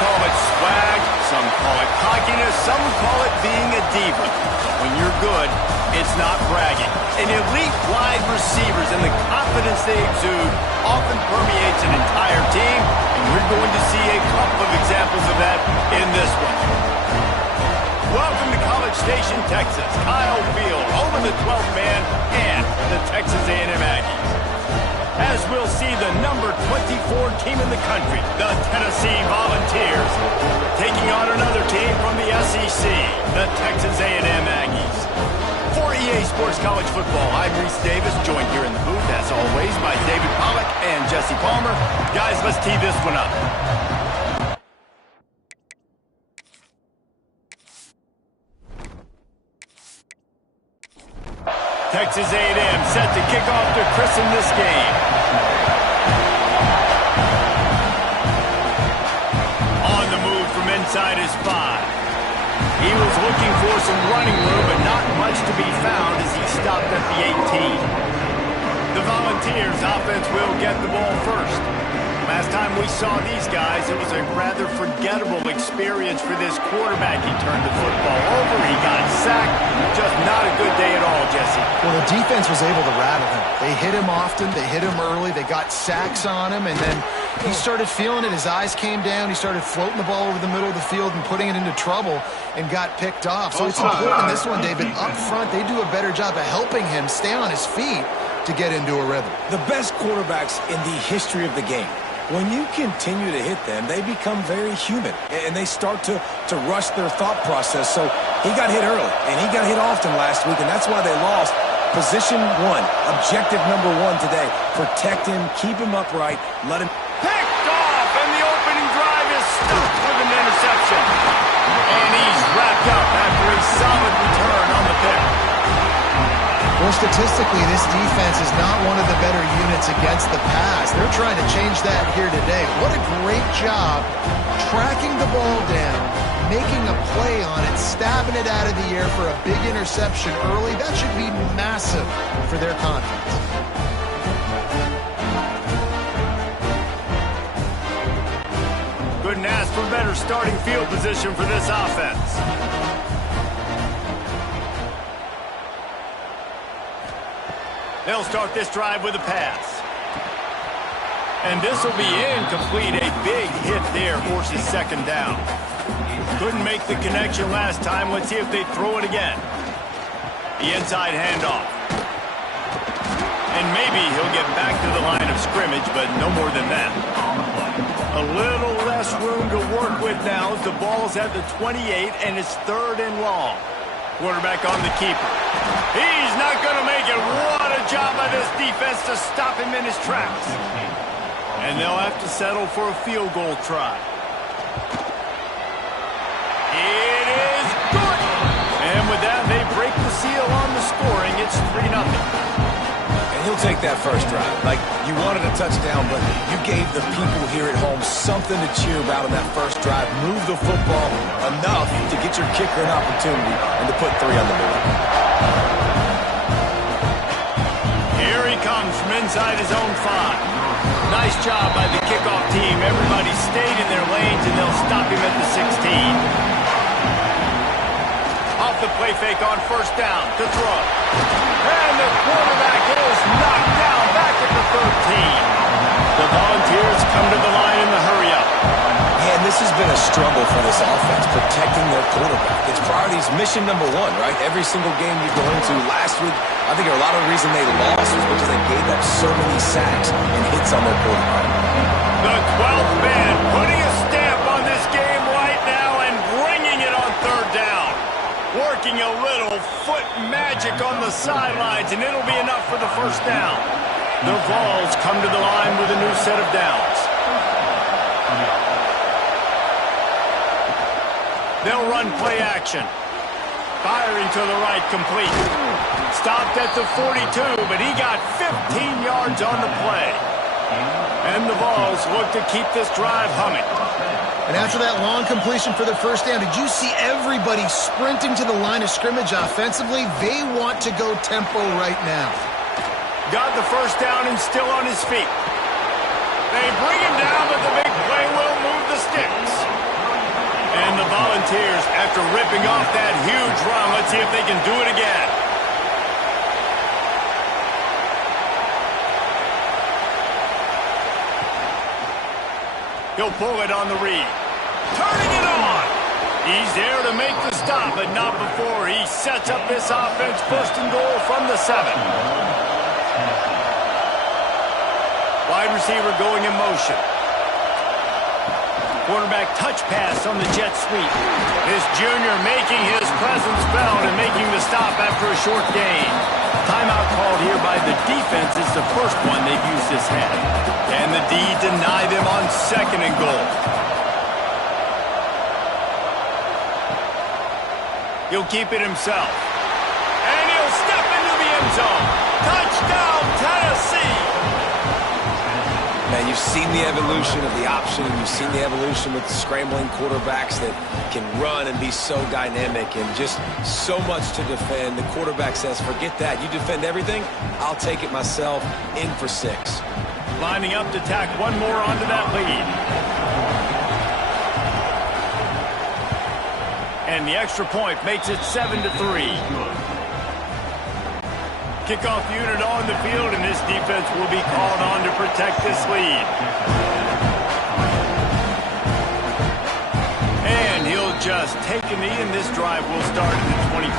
call it swag, some call it cockiness, some call it being a diva. But when you're good, it's not bragging. And elite wide receivers and the confidence they exude often permeates an entire team, and we're going to see a couple of examples of that in this one. Welcome to College Station, Texas. Kyle Field, home of the 12th man and the Texas A&M Aggies. As we'll see the number 24 team in the country, the Tennessee Volunteers, taking on another team from the SEC, the Texas A&M Aggies. For EA Sports College Football, I'm Reese Davis, joined here in the booth, as always, by David Pollack and Jesse Palmer. Guys, let's tee this one up. Texas A&M set to kick off to christen this game. On the move from inside his 5. He was looking for some running room, but not much to be found as he stopped at the 18. The Volunteers offense will get the ball first. Last time we saw these guys, it was a rather forgettable experience for this quarterback. He turned the football over, he got sacked. Just not a good day at all, Jesse. Well, the defense was able to rattle him. They hit him often, they hit him early, they got sacks on him, and then he started feeling it. His eyes came down, he started floating the ball over the middle of the field and putting it into trouble and got picked off. So it's important in this one, David, up front, they do a better job of helping him stay on his feet to get into a rhythm. The best quarterbacks in the history of the game, when you continue to hit them, they become very human, and they start to rush their thought process. So he got hit early, and he got hit often last week, and that's why they lost. Position 1, objective number 1 today. Protect him, keep him upright, let him... Picked off, and the opening drive is stopped with an interception. And he's wrapped up after a solid return on the pick. Well, statistically, this defense is not one of the better units against the pass. They're trying to change that here today. What a great job tracking the ball down, making a play on it, stabbing it out of the air for a big interception early. That should be massive for their confidence. Couldn't ask for better starting field position for this offense. They'll start this drive with a pass. And this will be incomplete. A big hit there forces second down. Couldn't make the connection last time. Let's see if they throw it again. The inside handoff. And maybe he'll get back to the line of scrimmage, but no more than that. A little less room to work with now as the ball's at the 28 and it's 3rd and long. Quarterback on the keeper. He's not going to make it. What a job by this defense to stop him in his tracks. And they'll have to settle for a field goal try. It is good. And with that, they break the seal on the scoring. It's 3-0. And he'll take that first drive. Like, you wanted a touchdown, but you gave the people here at home something to cheer about on that first drive. Move the football enough to get your kicker an opportunity and to put 3 on the board. Here he comes from inside his own 5. Nice job by the kickoff team. Everybody stayed in their lanes, and they'll stop him at the 16. Off the play fake on first down to throw. And the quarterback is knocked down back at the 13. The Volunteers come to the line in the hurry-up. Man, this has been a struggle for this offense, protecting their quarterback. It's priorities, mission number 1, right? Every single game you go into last week, I think a lot of the reason they lost was because they gave up so many sacks and hits on their quarterback. The 12th man putting a stamp on this game right now and bringing it on 3rd down. Working a little foot magic on the sidelines, and it'll be enough for the first down. The Vols come to the line with a new set of downs. They'll run play action. Firing to the right, complete. Stopped at the 42, but he got 15 yards on the play. And the Vols look to keep this drive humming. And after that long completion for the first down, did you see everybody sprinting to the line of scrimmage offensively? They want to go tempo right now. Got the first down and still on his feet. They bring him down, but the big play will move the sticks. after ripping off that huge run. Let's see if they can do it again. He'll pull it on the read. Turning it on. He's there to make the stop, but not before he sets up this offense. First and goal from the 7. Wide receiver going in motion. Quarterback touch pass on the jet sweep. This junior making his presence felt and making the stop after a short gain. Timeout called here by the defense. It's the first one they've used this half. And the D deny them on 2nd and goal. He'll keep it himself. And he'll step into the end zone. Touchdown, Tennessee! Man, you've seen the evolution of the option, and you've seen the evolution with scrambling quarterbacks that can run and be so dynamic and just so much to defend. The quarterback says, forget that. You defend everything, I'll take it myself. In for 6. Lining up to tack one more onto that lead. And the extra point makes it 7-3. Kickoff unit on the field, and this defense will be called on to protect this lead. And he'll just take a knee, and this drive will start at the 25.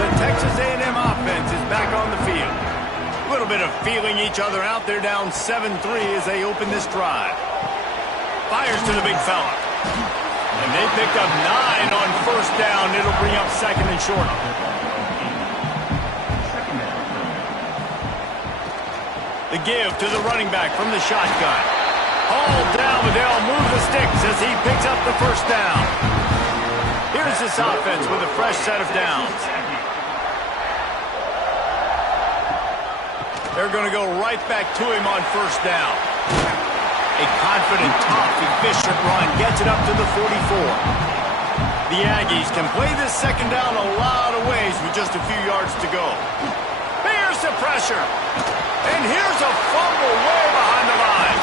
The Texas A&M offense is back on the field. A little bit of feeling each other out. They're down 7-3 as they open this drive. Fires to the big fella. And they pick up 9 on first down. It'll bring up 2nd and short. The give to the running back from the shotgun. Hauled down, but they'll move the sticks as he picks up the first down. Here's this offense with a fresh set of downs. They're going to go right back to him on first down. A confident, tough, efficient run gets it up to the 44. The Aggies can play this second down a lot of ways with just a few yards to go. Here's the pressure. And here's a fumble way behind the line.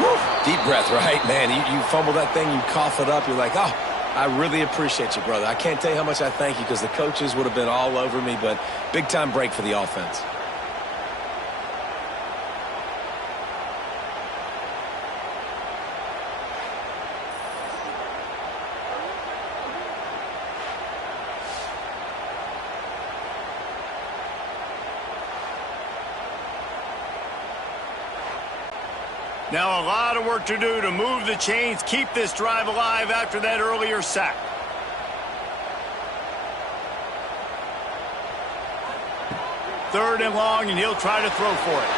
Woo. Deep breath, right? Man, you fumble that thing, you cough it up, you're like, oh, I really appreciate you, brother. I can't tell you how much I thank you because the coaches would have been all over me, but big-time break for the offense. Now a lot of work to do to move the chains, keep this drive alive after that earlier sack. Third and long, and he'll try to throw for it.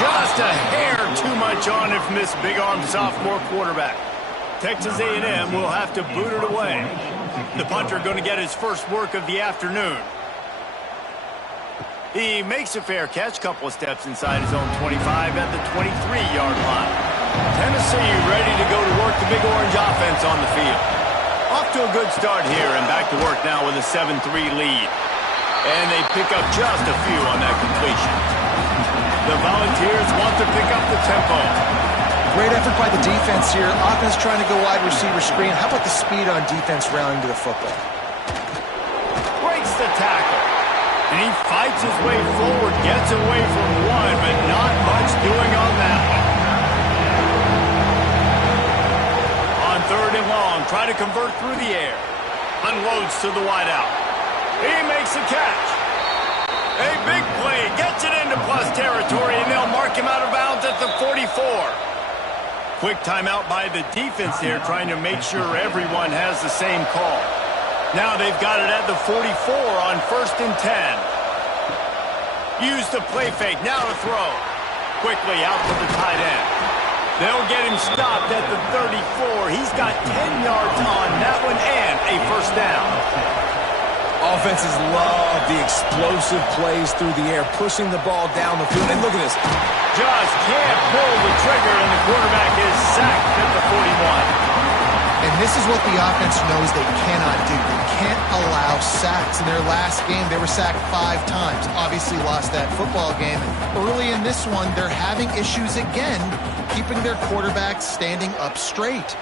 Just a hair too much on it from this big-armed sophomore quarterback. Texas A&M will have to boot it away. The punter going to get his first work of the afternoon. He makes a fair catch, couple of steps inside his own 25 at the 23-yard line. Tennessee ready to go to work the Big Orange offense on the field. Off to a good start here and back to work now with a 7-3 lead. And they pick up just a few on that completion. The Volunteers want to pick up the tempo. Great effort by the defense here. Offense trying to go wide receiver screen. How about the speed on defense rallying to the football? Breaks the tackle. And he fights his way forward, gets away from one, but not much doing on that one. On third and long, try to convert through the air. Unloads to the wideout. He makes a catch. A big play, gets it into plus territory, and they'll mark him out of bounds at the 44. Quick timeout by the defense there, trying to make sure everyone has the same call. Now they've got it at the 44 on 1st and 10. Use the play fake, now to throw. Quickly out to the tight end. They'll get him stopped at the 34. He's got 10 yards on that one and a first down. Offenses love the explosive plays through the air, pushing the ball down the field. And look at this. Just can't pull the trigger, and the quarterback is sacked at the 41. And this is what the offense knows they cannot do. They can't allow sacks. In their last game, they were sacked 5 times. Obviously lost that football game. Early in this one, they're having issues again, keeping their quarterbacks standing up straight.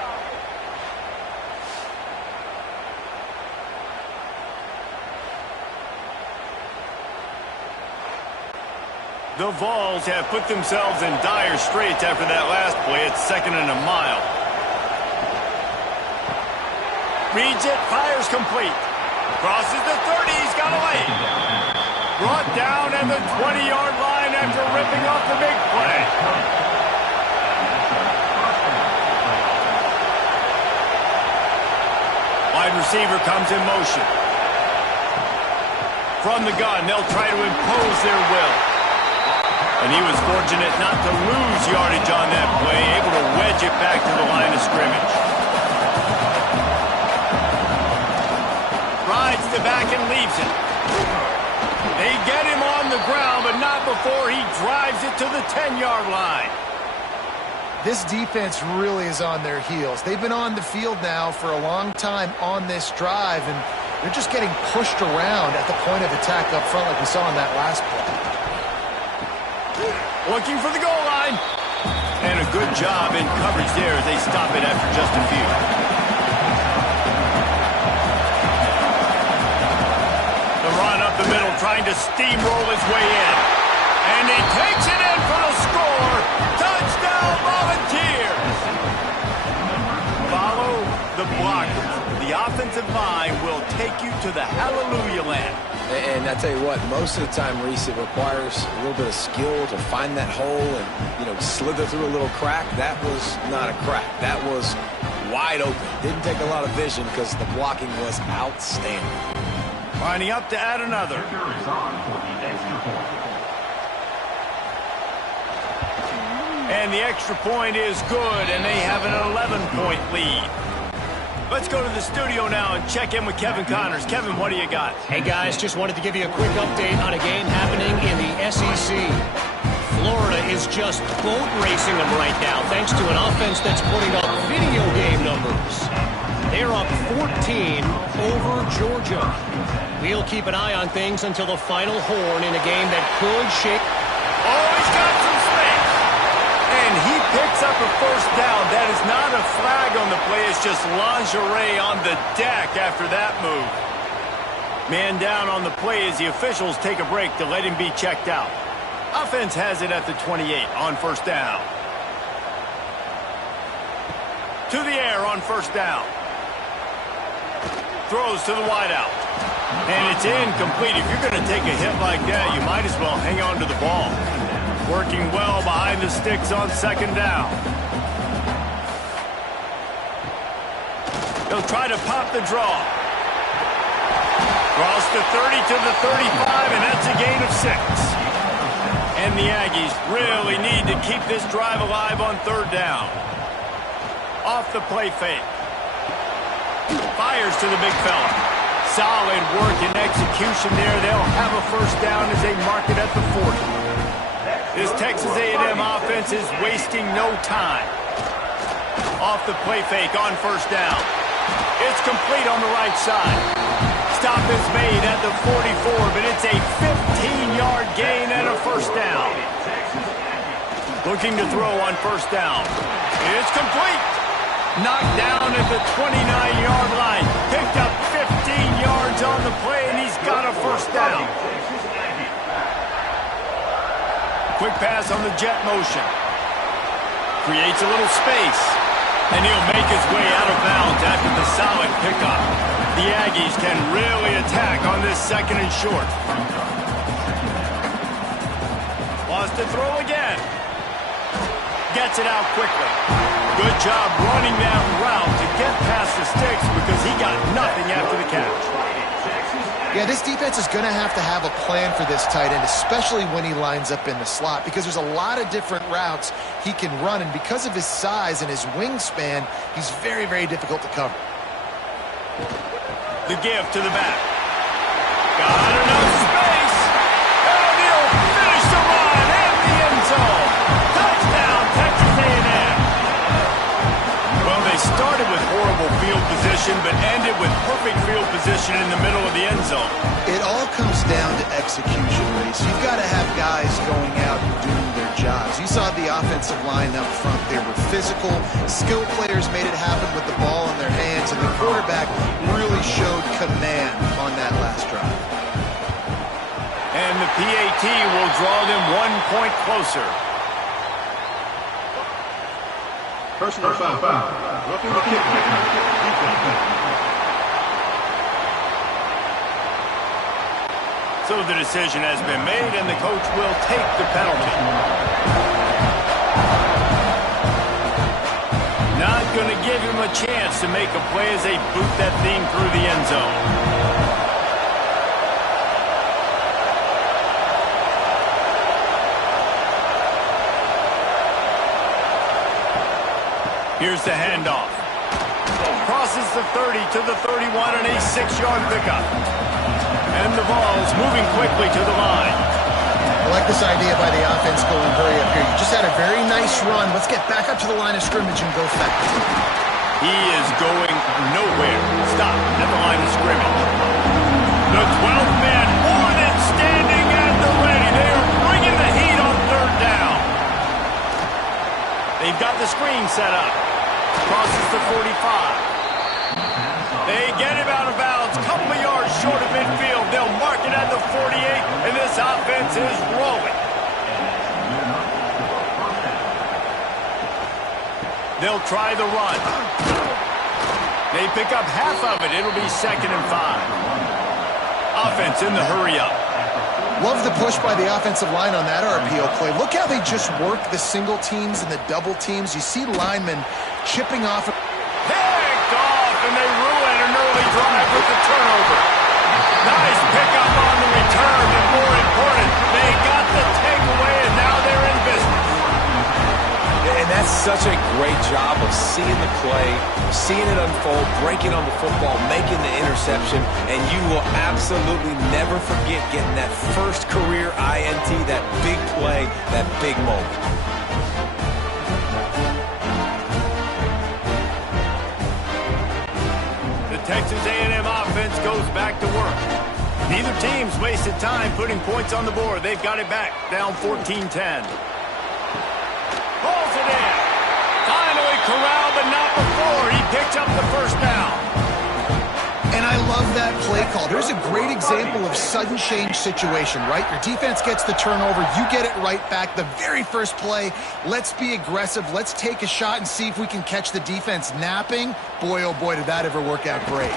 The Vols have put themselves in dire straits after that last play. It's 2nd and a mile. Reads it, fires complete. Crosses the 30, he's got away. Brought down at the 20-yard line after ripping off the big play. Wide receiver comes in motion. From the gun, they'll try to impose their will. And he was fortunate not to lose yardage on that play, able to wedge it back to the line of scrimmage. Rides the back and leaves it. They get him on the ground, but not before he drives it to the 10-yard line. This defense really is on their heels. They've been on the field now for a long time on this drive, and they're just getting pushed around at the point of attack up front like we saw in that last play. Looking for the goal line. And a good job in coverage there as they stop it after just a few. The run up the middle, trying to steamroll his way in. And he takes it in for the score. Touchdown, Volunteers! Follow the blockers. The offensive line will take you to the hallelujah land. And I tell you what, most of the time, Reese, it requires a little bit of skill to find that hole and, slither through a little crack. That was not a crack. That was wide open. Didn't take a lot of vision because the blocking was outstanding. Lining up to add another. And the extra point is good, and they have an 11-point lead. Let's go to the studio now and check in with Kevin Connors. Kevin, what do you got? Hey, guys, just wanted to give you a quick update on a game happening in the SEC. Florida is just boat racing them right now, thanks to an offense that's putting up video game numbers. They're up 14 over Georgia. We'll keep an eye on things until the final horn in a game that could shake. Oh, he's got some space. And he picks up a first down. That is not a flag on the play. It's just lingerie on the deck after that move. Man down on the play as the officials take a break to let him be checked out. Offense has it at the 28 on first down. To the air on first down. Throws to the wideout. And it's incomplete. If you're going to take a hit like that, you might as well hang on to the ball. Working well behind the sticks on second down. They'll try to pop the draw. Cross the 30 to the 35, and that's a gain of 6. And the Aggies really need to keep this drive alive on third down. Off the play fake. Fires to the big fella. Solid work and execution there. They'll have a first down as they mark it at the 40. This Texas A&M offense is wasting no time. Off the play fake on first down. It's complete on the right side. Stop is made at the 44, but it's a 15-yard gain and a first down. Looking to throw on first down. It's complete. Knocked down at the 29-yard line. Picked up 15 yards on the play, and he's got a first down. Quick pass on the jet motion. Creates a little space. And he'll make his way out of bounds after the solid pickup. The Aggies can really attack on this second and short. Wants to throw again. Gets it out quickly. Good job running that route to get past the sticks because he got nothing after the catch. Yeah, this defense is going to have a plan for this tight end, especially when he lines up in the slot, because there's a lot of different routes he can run, and because of his size and his wingspan, he's very, very difficult to cover. The give to the back. Got enough space. And he'll finish the run in the end zone. Touchdown, Texas A&M. Well, they started with horrible field position, but ended with perfect field position in the middle of the end zone. It all comes down to execution, Reese. You've got to have guys going out and doing their jobs. You saw the offensive line up front. They were physical. Skilled players made it happen with the ball in their hands, and the quarterback really showed command on that last drive. And the PAT will draw them 1 point closer. Personal foul. Roughing the kick. So the decision has been made, and the coach will take the penalty. Not going to give him a chance to make a play as they boot that thing through the end zone. Here's the handoff. Crosses the 30 to the 31 and a 6-yard pickup. And the ball's moving quickly to the line. I like this idea by the offense going hurry up here. You just had a very nice run. Let's get back up to the line of scrimmage and go fast. He is going nowhere. Stop at the line of scrimmage. The 12th man more than standing at the ready. They are bringing the heat on third down. They've got the screen set up. Crosses the 45. They get him out of bounds, couple of yards short of midfield. They'll mark it at the 48, and this offense is rolling. They'll try the run. They pick up half of it. It'll be 2nd and 5. Offense in the hurry up. Love the push by the offensive line on that RPO play. Look how they just work the single teams and the double teams. You see linemen chipping off. Picked off, and they ruin an early drive with the turnover. Nice pickup on the return, and more important, they got the takeaway, and now they're in business. And that's such a great job of seeing the play, seeing it unfold, breaking on the football, making the interception, and you will absolutely never forget getting that first career INT, that big play, that big moment. The Texas A&M offense goes back to work. Neither team's wasted time putting points on the board. They've got it back, down 14-10. Pulls it in. Finally corralled, but not before. He picks up the first down. And I love that play call. There's a great example of sudden change situation, right? Your defense gets the turnover. You get it right back. The very first play, let's be aggressive. Let's take a shot and see if we can catch the defense napping. Boy, oh boy, did that ever work out great.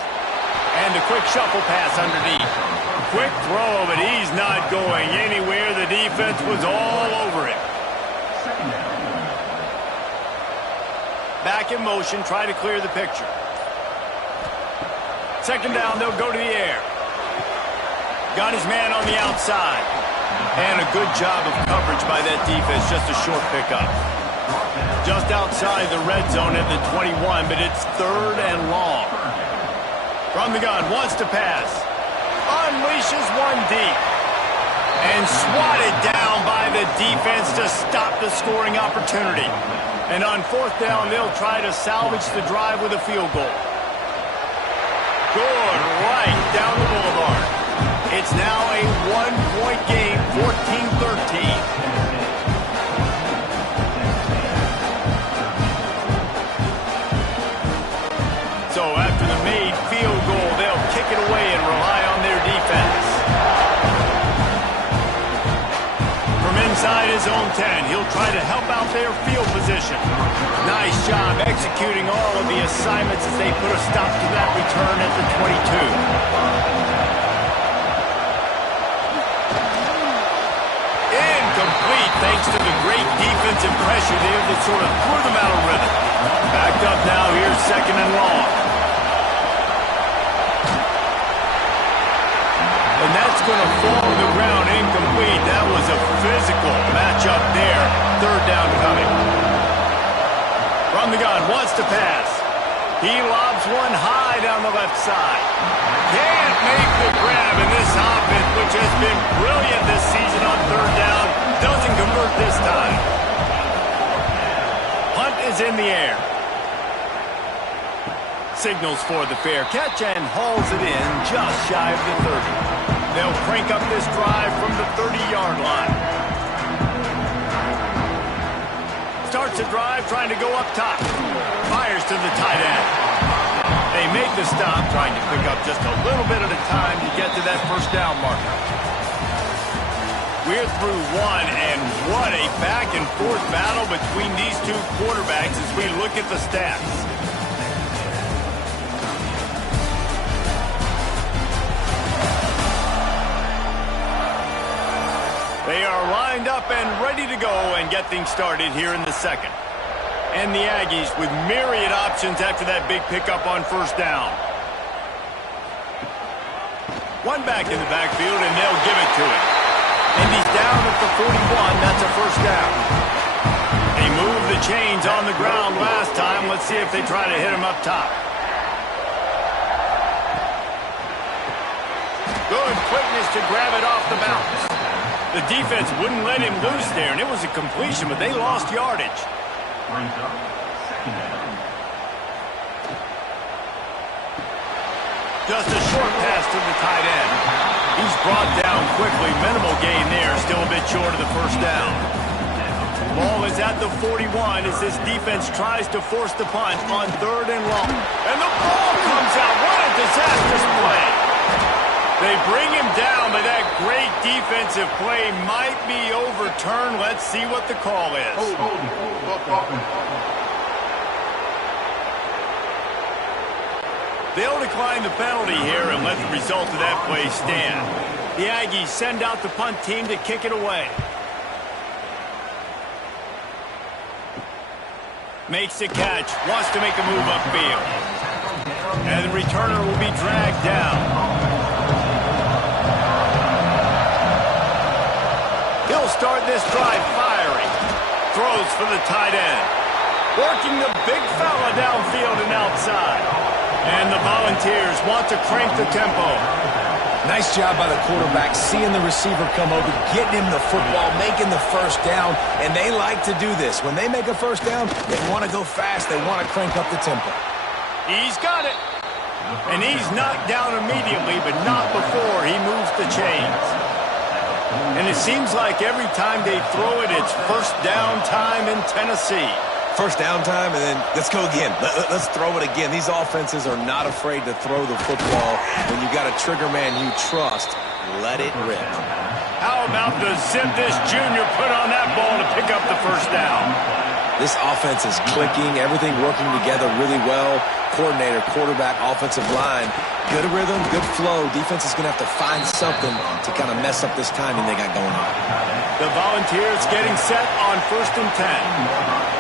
And a quick shuffle pass underneath. Quick throw, but he's not going anywhere. The defense was all over him. Back in motion, try to clear the picture. 2nd down, they'll go to the air. Got his man on the outside. And a good job of coverage by that defense, just a short pickup. Just outside the red zone at the 21, but it's 3rd and long. From the gun, wants to pass. Unleashes one deep. And swatted down by the defense to stop the scoring opportunity. And on 4th down, they'll try to salvage the drive with a field goal. Good right down the boulevard. It's now a 1-point game, 14-13. So after the made field goal, they'll kick it away and rely on their defense. From inside his own 10, he'll try to help out their field position. Nice job executing all of the assignments as they put a stop to that return at the 22. Incomplete thanks to the great defensive pressure there that sort of threw them out of rhythm. Backed up now, here's 2nd and long. And that's going to fall to the ground incomplete. That was a physical matchup there. 3rd down coming. From the gun, wants to pass. He lobs one high down the left side. Can't make the grab, and this offense, which has been brilliant this season on 3rd down, doesn't convert this time. Punt is in the air. Signals for the fair catch and hauls it in just shy of the 30. They'll crank up this drive from the 30-yard line. Starts a drive trying to go up top. Fires to the tight end. They make the stop, trying to pick up just a little bit at a time to get to that 1st down marker. We're through one, and what a back-and-forth battle between these two quarterbacks as we look at the stats. They are lined up and ready to go and get things started here in the second. And the Aggies with myriad options after that big pickup on first down. One back in the backfield, and they'll give it to him. And he's down at the 41. That's a first down. They moved the chains on the ground last time. Let's see if they try to hit him up top. Good quickness to grab it off the bounce. The defense wouldn't let him loose there, and it was a completion, but they lost yardage. Just a short pass to the tight end. He's brought down quickly. Minimal gain there. Still a bit short of the first down. Ball is at the 41 as this defense tries to force the punt on 3rd and long. And the ball comes out. What a disastrous play. They bring him down, but that great defensive play might be overturned. Let's see what the call is. They'll decline the penalty here and let the result of that play stand. The Aggies send out the punt team to kick it away. Makes the catch, wants to make a move upfield. And the returner will be dragged down. He'll start this drive firing. Throws for the tight end. Working the big fella downfield and outside. And the Volunteers want to crank the tempo. Nice job by the quarterback, seeing the receiver come over, getting him the football, making the first down, and they like to do this. When they make a first down, they want to go fast. They want to crank up the tempo. He's got it. And he's knocked down immediately, but not before he moves the chains. And it seems like every time they throw it, it's first down time in Tennessee. First down time, and then let's go again. Let's throw it again. These offenses are not afraid to throw the football. When you got a trigger man you trust, let it rip. How about the zip this junior put on that ball to pick up the first down? This offense is clicking, everything working together really well. Coordinator, quarterback, offensive line, good rhythm, good flow. Defense is going to have to find something to kind of mess up this timing they got going on. The Volunteers getting set on 1st and 10.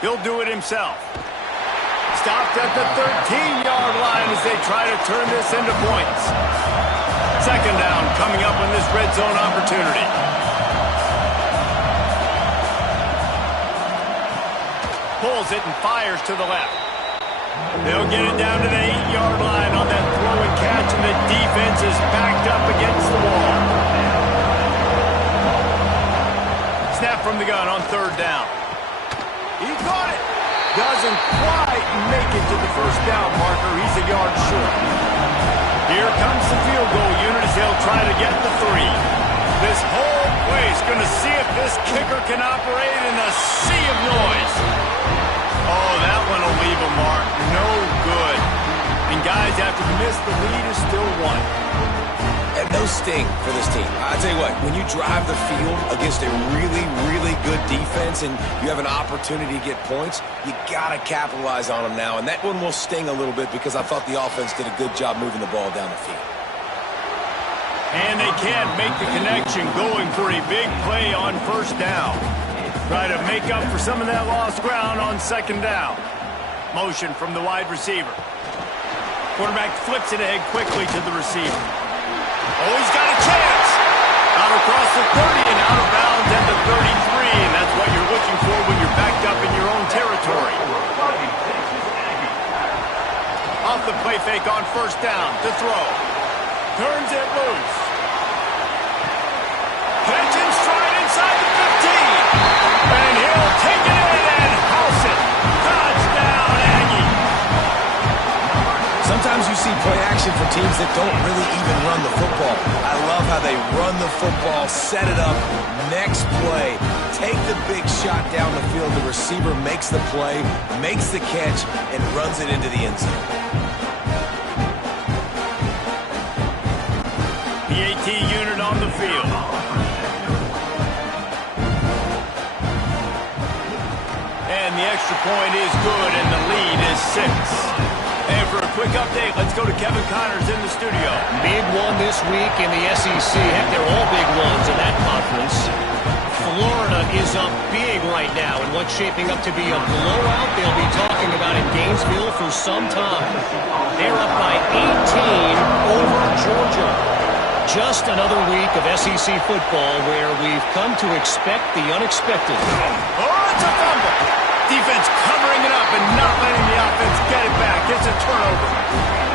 He'll do it himself. Stopped at the 13-yard line as they try to turn this into points. Second down coming up on this red zone opportunity. Pulls it and fires to the left. They'll get it down to the 8-yard line on that throw and catch, and the defense is backed up against the wall. Snap from the gun on 3rd down. He caught it. Doesn't quite make it to the first down marker. He's a yard short. Here comes the field goal unit as they'll try to get the 3. This whole place going to see if this kicker can operate in a sea of noise. Oh, that one will leave a mark. No good. And guys, after the miss, the lead is still 1. And no sting for this team. I tell you what, when you drive the field against a really, really good defense and you have an opportunity to get points, you got to capitalize on them now. And that one will sting a little bit because I thought the offense did a good job moving the ball down the field. And they can't make the connection going for a big play on first down. Try to make up for some of that lost ground on 2nd down. Motion from the wide receiver. Quarterback flips it ahead quickly to the receiver. Oh, he's got a chance. Out across the 30 and out of bounds at the 33. And that's what you're looking for when you're backed up in your own territory. Off the play fake on first down to throw. Turns it loose. Catch and stride inside the 15. And he'll take it in and house it. Touchdown, Aggie. Sometimes you see play action for teams that don't really even run the football. I love how they run the football, set it up, next play, take the big shot down the field. The receiver makes the play, makes the catch, and runs it into the end zone. The AT unit on the field. And the extra point is good, and the lead is 6. And for a quick update, let's go to Kevin Connors in the studio. Big one this week in the SEC. Heck, they're all big ones in that conference. Florida is up big right now in what's shaping up to be a blowout they'll be talking about in Gainesville for some time. They're up by 18 over Georgia. Just another week of SEC football where we've come to expect the unexpected. Oh, it's a fumble. Defense covering it up and not letting the offense get it back. It's a turnover.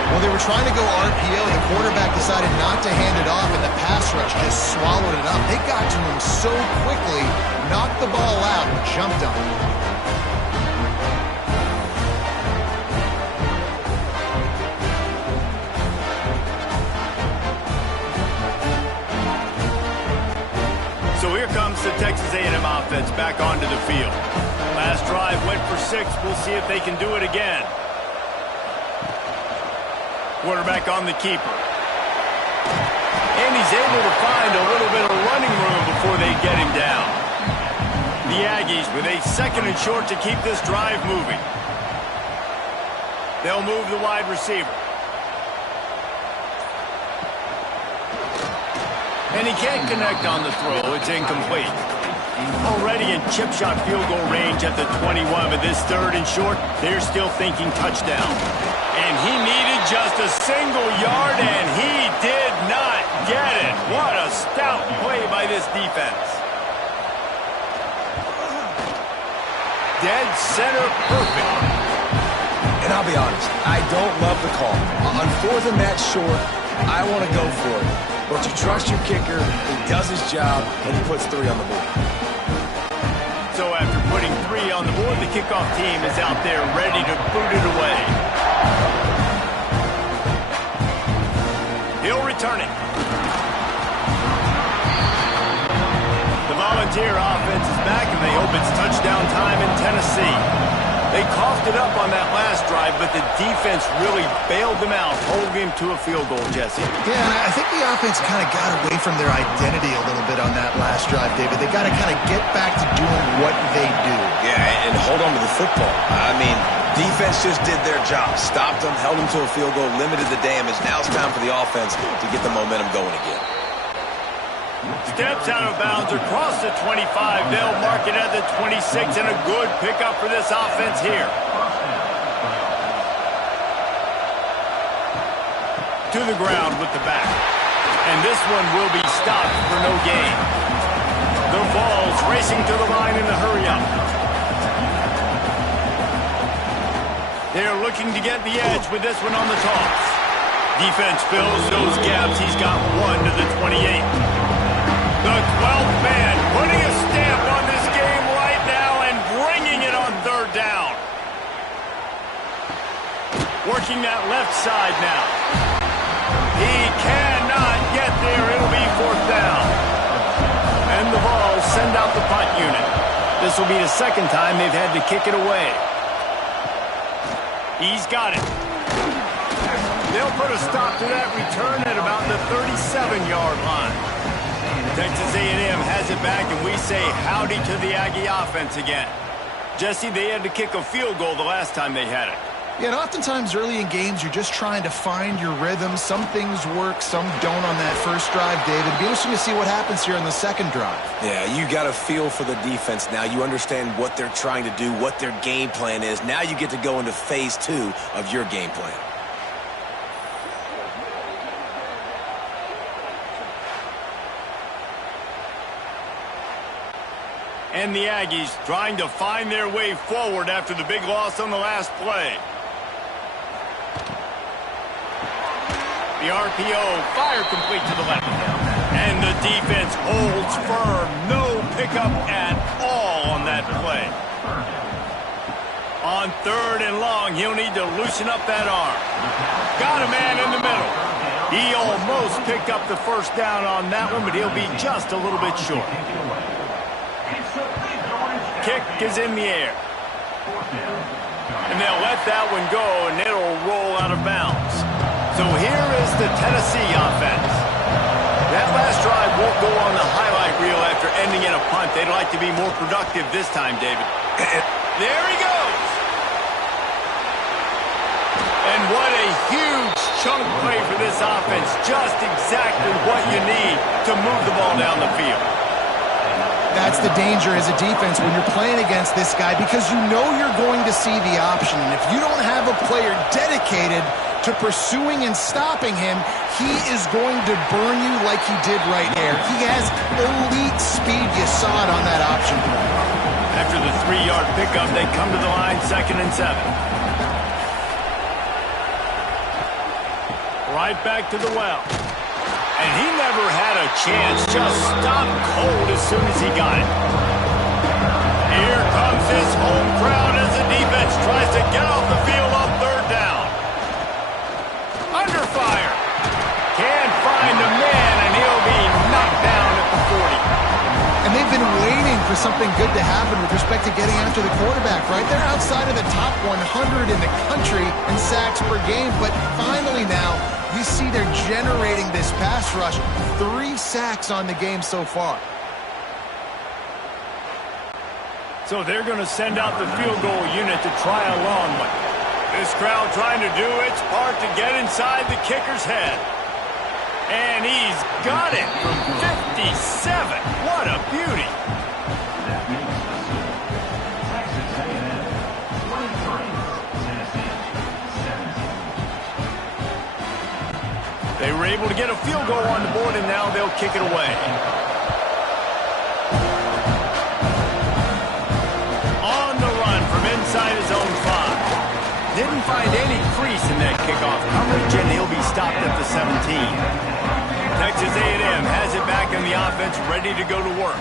Well, they were trying to go RPO. The quarterback decided not to hand it off, and the pass rush just swallowed it up. They got to him so quickly, knocked the ball out, and jumped on him. So here comes the Texas A&M offense back onto the field. Last drive went for 6. We'll see if they can do it again. Quarterback on the keeper. And he's able to find a little bit of running room before they get him down. The Aggies with a 2nd and short to keep this drive moving. They'll move the wide receiver. And he can't connect on the throw. It's incomplete. Already in chip shot field goal range at the 21, but this 3rd and short, they're still thinking touchdown. And he needed just a single yard, and he did not get it. What a stout play by this defense. Dead center perfect. And I'll be honest, I don't love the call. On 4th and that short, I want to go for it. But you trust your kicker, he does his job, and he puts 3 on the board. So after putting 3 on the board, the kickoff team is out there ready to boot it away. He'll return it. The Volunteer offense is back, and they hope it's touchdown time in Tennessee. They coughed it up on that last drive, but the defense really bailed them out, holding him to a field goal, Jesse. Yeah, and I think the offense kind of got away from their identity a little bit on that last drive, David. They got to kind of get back to doing what they do. Yeah, and hold on to the football. I mean, defense just did their job. Stopped them, held them to a field goal, limited the damage. Now it's time for the offense to get the momentum going again. Steps out of bounds across the 25. They'll mark it at the 26, and a good pickup for this offense here. To the ground with the back. And this one will be stopped for no gain. The Vols racing to the line in the hurry-up. They're looking to get the edge with this one on the toss. Defense fills those gaps. He's got 1 to the 28. The 12th man putting a stamp on this game right now and bringing it on 3rd down. Working that left side now. He cannot get there. It'll be 4th down. And the Vols send out the punt unit. This will be the 2nd time they've had to kick it away. He's got it. They'll put a stop to that return at about the 37-yard line. Texas A&M has it back, and we say howdy to the Aggie offense again. Jesse, they had to kick a field goal the last time they had it. Yeah, and oftentimes early in games, you're just trying to find your rhythm. Some things work, some don't on that first drive, David. It'll be interesting to see what happens here on the 2nd drive. Yeah, you got a feel for the defense now. You understand what they're trying to do, what their game plan is. Now you get to go into phase 2 of your game plan. And the Aggies trying to find their way forward after the big loss on the last play. The RPO, fire complete to the left. And the defense holds firm. No pickup at all on that play. On 3rd and long, he'll need to loosen up that arm. Got a man in the middle. He almost picked up the first down on that one, but he'll be just a little bit short. Kick is in the air. And they'll let that one go, and it'll roll out of bounds. So here is the Tennessee offense. That last drive won't go on the highlight reel after ending in a punt. They'd like to be more productive this time, David. There he goes. And what a huge chunk play for this offense. Just exactly what you need to move the ball down the field. That's the danger as a defense when you're playing against this guy, because you know you're going to see the option. And if you don't have a player dedicated to pursuing and stopping him, he is going to burn you like he did right there. He has elite speed. You saw it on that option play. After the 3-yard pickup, they come to the line, 2nd and 7. Right back to the well. And he never had a chance. Just stopped cold as soon as he got it. Here comes his home crowd as the defense tries to get off the field on 3rd down. Under fire. Can't find a man, and he'll be knocked down at the 40. And they've been waiting for something good to happen with respect to getting after the quarterback, right? They're outside of the top 100 in the country in sacks per game, but finally now you see they're generating this pass rush. 3 sacks on the game so far. So they're going to send out the field goal unit to try a long one. This crowd trying to do its part to get inside the kicker's head. And he's got it from 57. What a beauty. They were able to get a field goal on the board, and now they'll kick it away. On the run from inside his own 5. Didn't find any crease in that kickoff coverage, and he'll be stopped at the 17. Texas A&M has it back in the offense, ready to go to work.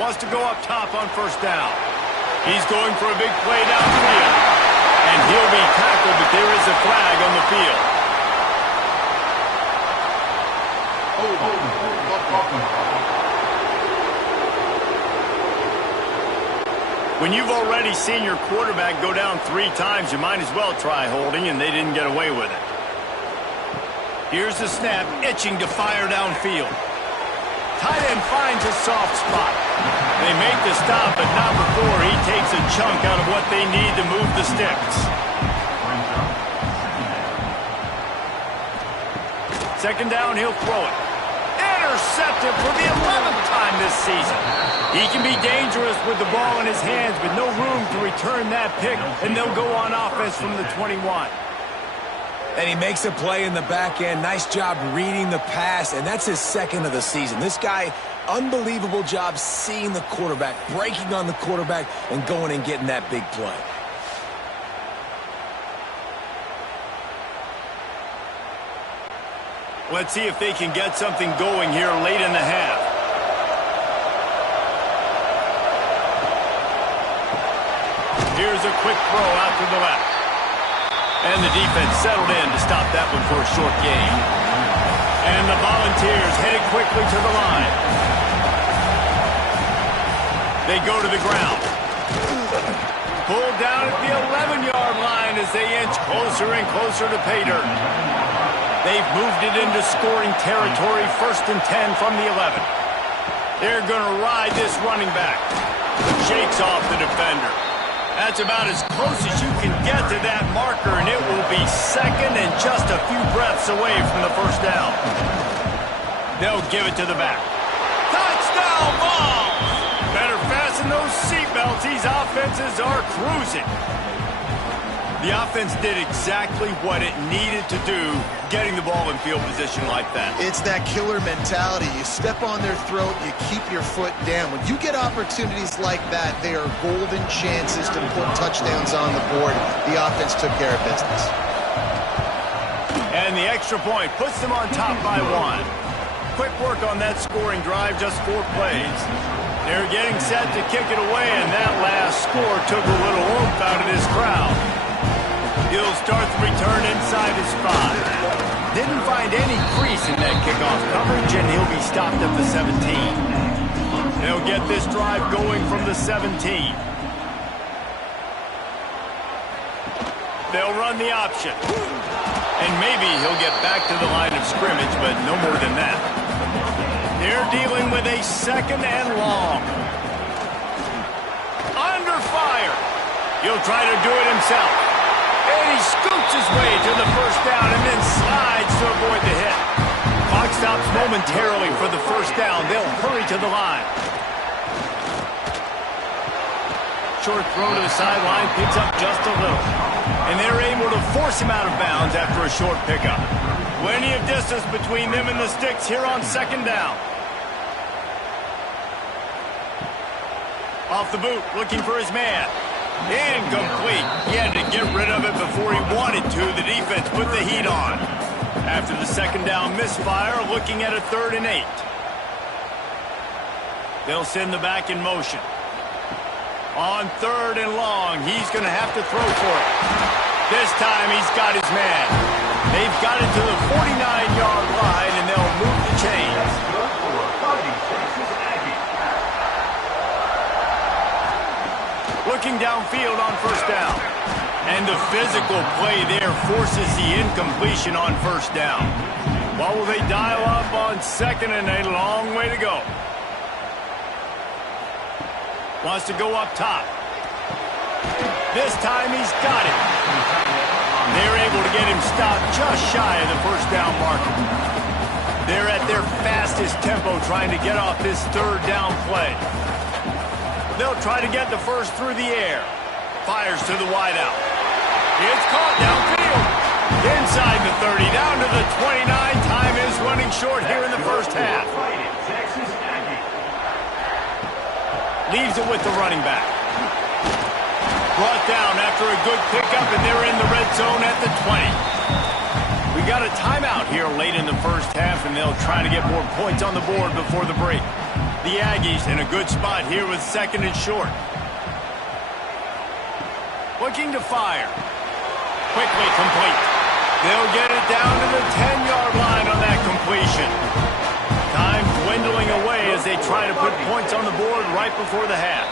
Wants to go up top on 1st down. He's going for a big play downfield. And he'll be tackled, but there is a flag on the field. When you've already seen your quarterback go down 3 times, you might as well try holding, and they didn't get away with it. Here's the snap, itching to fire downfield. Tight end finds a soft spot. They make the stop, but not before he takes a chunk out of what they need to move the sticks. 2nd down, he'll throw it. Intercepted for the 11th time this season. He can be dangerous with the ball in his hands, but no room to return that pick, and they'll go on offense from the 21. And he makes a play in the back end. Nice job reading the pass, and that's his 2nd of the season. This guy, unbelievable job seeing the quarterback, breaking on the quarterback, and going and getting that big play. Let's see if they can get something going here late in the half. Here's a quick throw out to the left. And the defense settled in to stop that one for a short gain. And the Volunteers headed quickly to the line. They go to the ground. Pulled down at the 11-yard line as they inch closer and closer to pay dirt. They've moved it into scoring territory, 1st and 10 from the 11. They're going to ride this running back. Shakes off the defender. That's about as close as you can get to that marker, and it will be 2nd and just a few breaths away from the 1st down. They'll give it to the back. Touchdown ball! Better fasten those seatbelts. These offenses are cruising. The offense did exactly what it needed to do, getting the ball in field position like that. It's that killer mentality. You step on their throat, you keep your foot down. When you get opportunities like that, they are golden chances to put touchdowns on the board. The offense took care of business. And the extra point puts them on top by 1. Quick work on that scoring drive, just 4 plays. They're getting set to kick it away, and that last score took a little oomph out of this crowd. He'll start the return inside his 5. Didn't find any crease in that kickoff coverage, and he'll be stopped at the 17. They'll get this drive going from the 17. They'll run the option. And maybe he'll get back to the line of scrimmage, but no more than that. They're dealing with a 2nd and long. Under fire. He'll try to do it himself. And he scoots his way to the first down and then slides to avoid the hit. Clock stops momentarily for the first down. They'll hurry to the line. Short throw to the sideline, picks up just a little. And they're able to force him out of bounds after a short pickup. Plenty of distance between them and the sticks here on 2nd down. Off the boot, looking for his man. Incomplete. He had to get rid of it before he wanted to. The defense put the heat on. After the 2nd down misfire, looking at a 3rd and 8. They'll send the back in motion. On 3rd and long, he's going to have to throw for it. This time he's got his man. They've got it to the 49-yard line, and they'll move the chains. Looking downfield on 1st down. And the physical play there forces the incompletion on 1st down. What will they dial up on 2nd and a long way to go? Wants to go up top. This time he's got it. They're able to get him stopped just shy of the 1st down marker. They're at their fastest tempo trying to get off this 3rd down play. They'll try to get the first through the air. Fires to the wideout. It's caught downfield. Inside the 30, down to the 29. Time is running short here in the first half. Leaves it with the running back. Brought down after a good pickup, and they're in the red zone at the 20. We got a timeout here late in the first half, and they'll try to get more points on the board before the break. The Aggies in a good spot here with 2nd and short. Looking to fire. Quickly complete. They'll get it down to the 10-yard line on that completion. Time dwindling away as they try to put points on the board right before the half.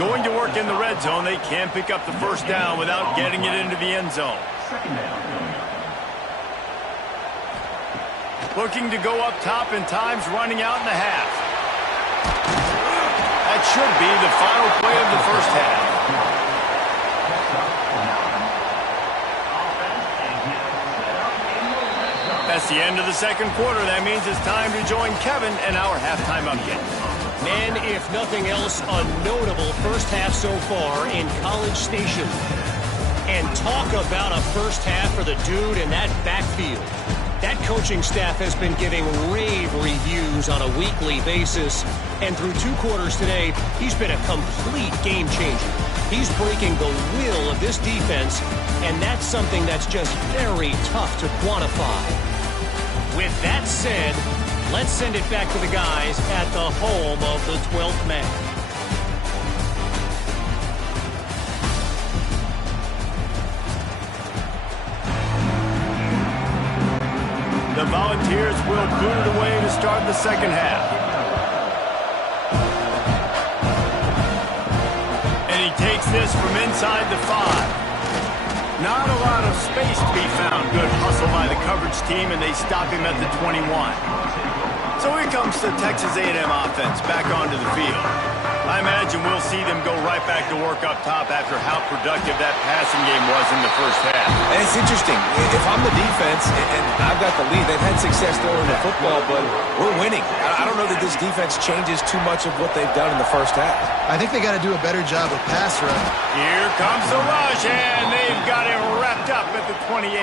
Going to work in the red zone, they can't pick up the first down without getting it into the end zone. Looking to go up top, and time's running out in the half. That should be the final play of the first half. That's the end of the 2nd quarter. That means it's time to join Kevin and our halftime update. Man, if nothing else, a notable first half so far in College Station. And talk about a first half for the dude in that backfield. That coaching staff has been giving rave reviews on a weekly basis. And through 2 quarters today, he's been a complete game changer. He's breaking the will of this defense, and that's something that's just very tough to quantify. With that said, let's send it back to the guys at the home of the 12th man. The Volunteers will boot it away to start the 2nd half. And he takes this from inside the 5. Not a lot of space to be found. Good hustle by the coverage team, and they stop him at the 21. So here comes the Texas A&M offense back onto the field. I imagine we'll see them go right back to work up top after how productive that passing game was in the first half. And it's interesting. If I'm the defense and I've got the lead, they've had success throwing the football, but we're winning. I don't know that this defense changes too much of what they've done in the first half. I think they got to do a better job of pass rush. Here comes the rush, and they've got him wrapped up at the 28.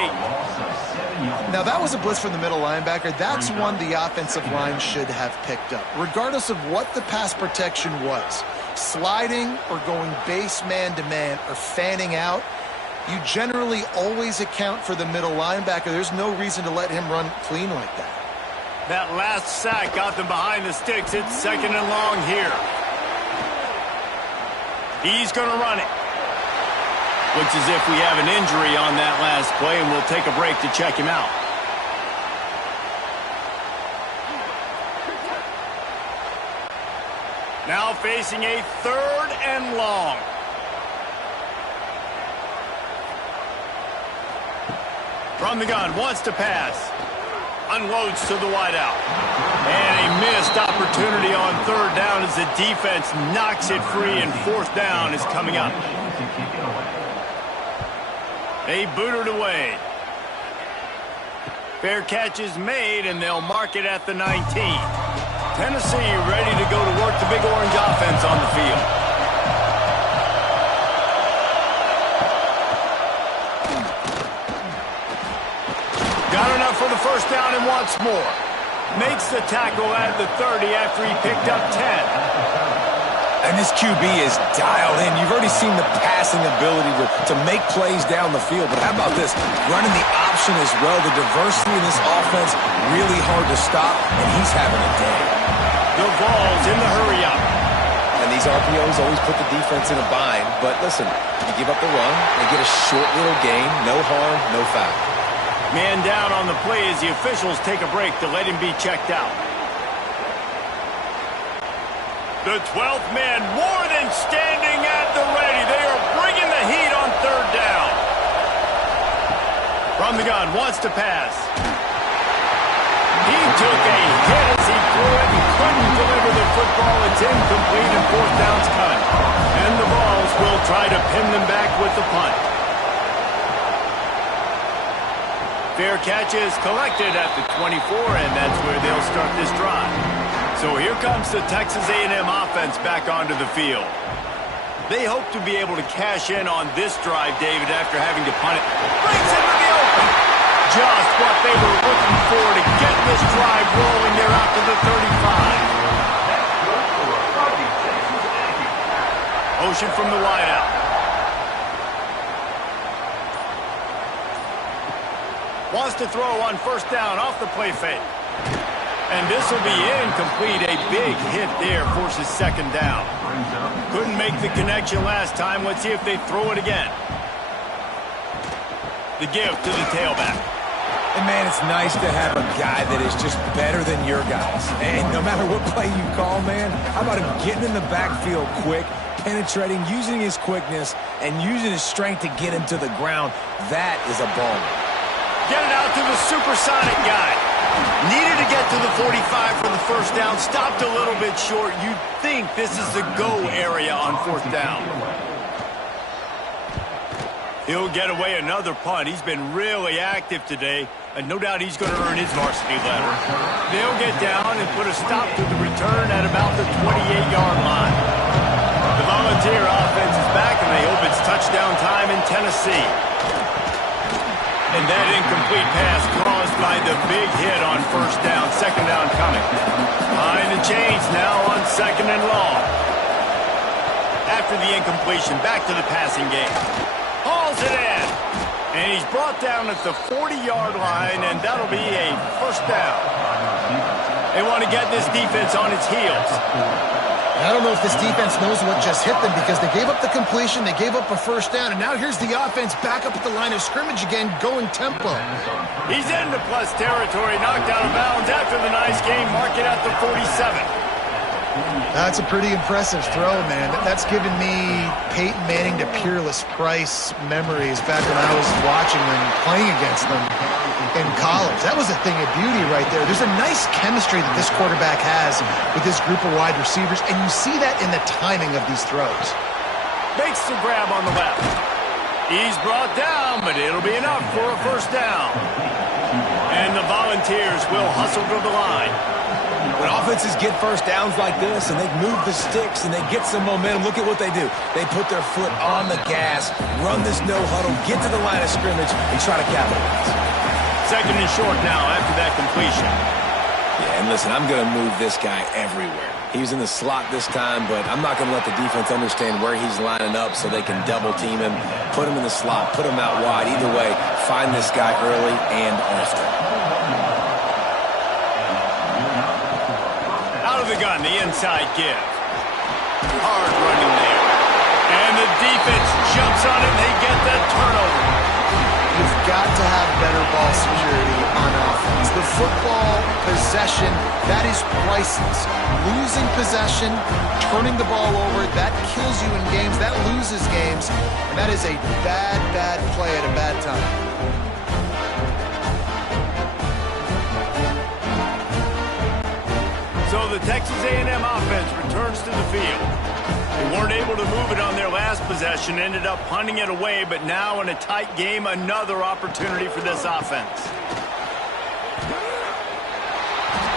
Now, that was a blitz from the middle linebacker. That's one the offensive line should have picked up, regardless of what the pass protection was. Sliding or going base man-to-man or fanning out, you generally always account for the middle linebacker. There's no reason to let him run clean like that. That last sack got them behind the sticks. It's 2nd and long here. He's going to run it. Looks as if we have an injury on that last play, and we'll take a break to check him out. Now facing a 3rd and long. From the gun, wants to pass. Unloads to the wideout. And a missed opportunity on 3rd down as the defense knocks it free, and 4th down is coming up. They boot it away. Fair catch is made, and they'll mark it at the 19. Tennessee ready to go to work the Big Orange offense on the field. Got enough for the 1st down and wants more. Makes the tackle at the 30 after he picked up 10. And this QB is dialed in. You've already seen the passing ability to make plays down the field. But how about this? Running the option as well. The diversity in this offense, really hard to stop, and he's having a day. The ball's in the hurry-up. And these RPOs always put the defense in a bind. But listen, you give up the run, they get a short little gain. No harm, no foul. Man down on the play as the officials take a break to let him be checked out. The 12th man more than standing at the ready. They are bringing the heat on 3rd down. From the gun, wants to pass. He took a hit as he threw it and couldn't deliver the football. It's incomplete and 4th down's coming. And the Vols will try to pin them back with the punt. Fair catch is collected at the 24, and that's where they'll start this drive. So here comes the Texas A&M offense back onto the field. They hope to be able to cash in on this drive, David, after having to punt it. Brings into the open. Just what they were looking for to get this drive rolling. They're out to the 35. Motion from the wideout. Wants to throw on 1st down off the play fake. And this will be incomplete. A big hit there forces 2nd down. Couldn't make the connection last time. Let's see if they throw it again. The give to the tailback. And, man, it's nice to have a guy that is just better than your guys. And no matter what play you call, man, how about him getting in the backfield quick, penetrating, using his quickness, and using his strength to get him to the ground. That is a ball. Get it out to the supersonic guy. Needed to get to the 45 for the 1st down. Stopped a little bit short. You'd think this is the go area on 4th down. He'll get away another punt. He's been really active today, and no doubt he's going to earn his varsity letter. They'll get down and put a stop to the return at about the 28-yard line. The Volunteer offense is back, and they hope it's touchdown time in Tennessee. And that incomplete pass caused by the big hit on 1st down. 2nd down coming. Behind the chains now on 2nd and long. After the incompletion, back to the passing game. Hauls it in. And he's brought down at the 40-yard line, and that'll be a 1st down. They want to get this defense on its heels. I don't know if this defense knows what just hit them because they gave up the completion, they gave up a 1st down, and now here's the offense back up at the line of scrimmage again, going tempo. He's into plus territory, knocked out of bounds after the nice game, mark it at the 47. That's a pretty impressive throw, man. That's given me Peyton Manning to Peerless Price memories back when I was watching them, playing against them in college. That was a thing of beauty right there. There's a nice chemistry that this quarterback has with this group of wide receivers, and you see that in the timing of these throws. Makes the grab on the left. He's brought down, but it'll be enough for a 1st down. And the Volunteers will hustle to the line. When offenses get 1st downs like this and they move the sticks and they get some momentum, look at what they do. They put their foot on the gas, run this no huddle, get to the line of scrimmage, and try to capitalize. 2nd and short now after that completion. Yeah, and listen, I'm going to move this guy everywhere. He was in the slot this time, but I'm not going to let the defense understand where he's lining up so they can double team him, put him in the slot, put him out wide. Either way, find this guy early and often. Out of the gun, the inside give. Hard running there. And the the defense jumps on it, and they get that turnover. You've got to have better ball security on offense. The football possession, that is priceless. Losing possession, turning the ball over, that kills you in games, that loses games, and that is a bad, bad play at a bad time. So the Texas A&M offense returns to the field. They weren't able to move it on their last possession, ended up punting it away, but now in a tight game, another opportunity for this offense.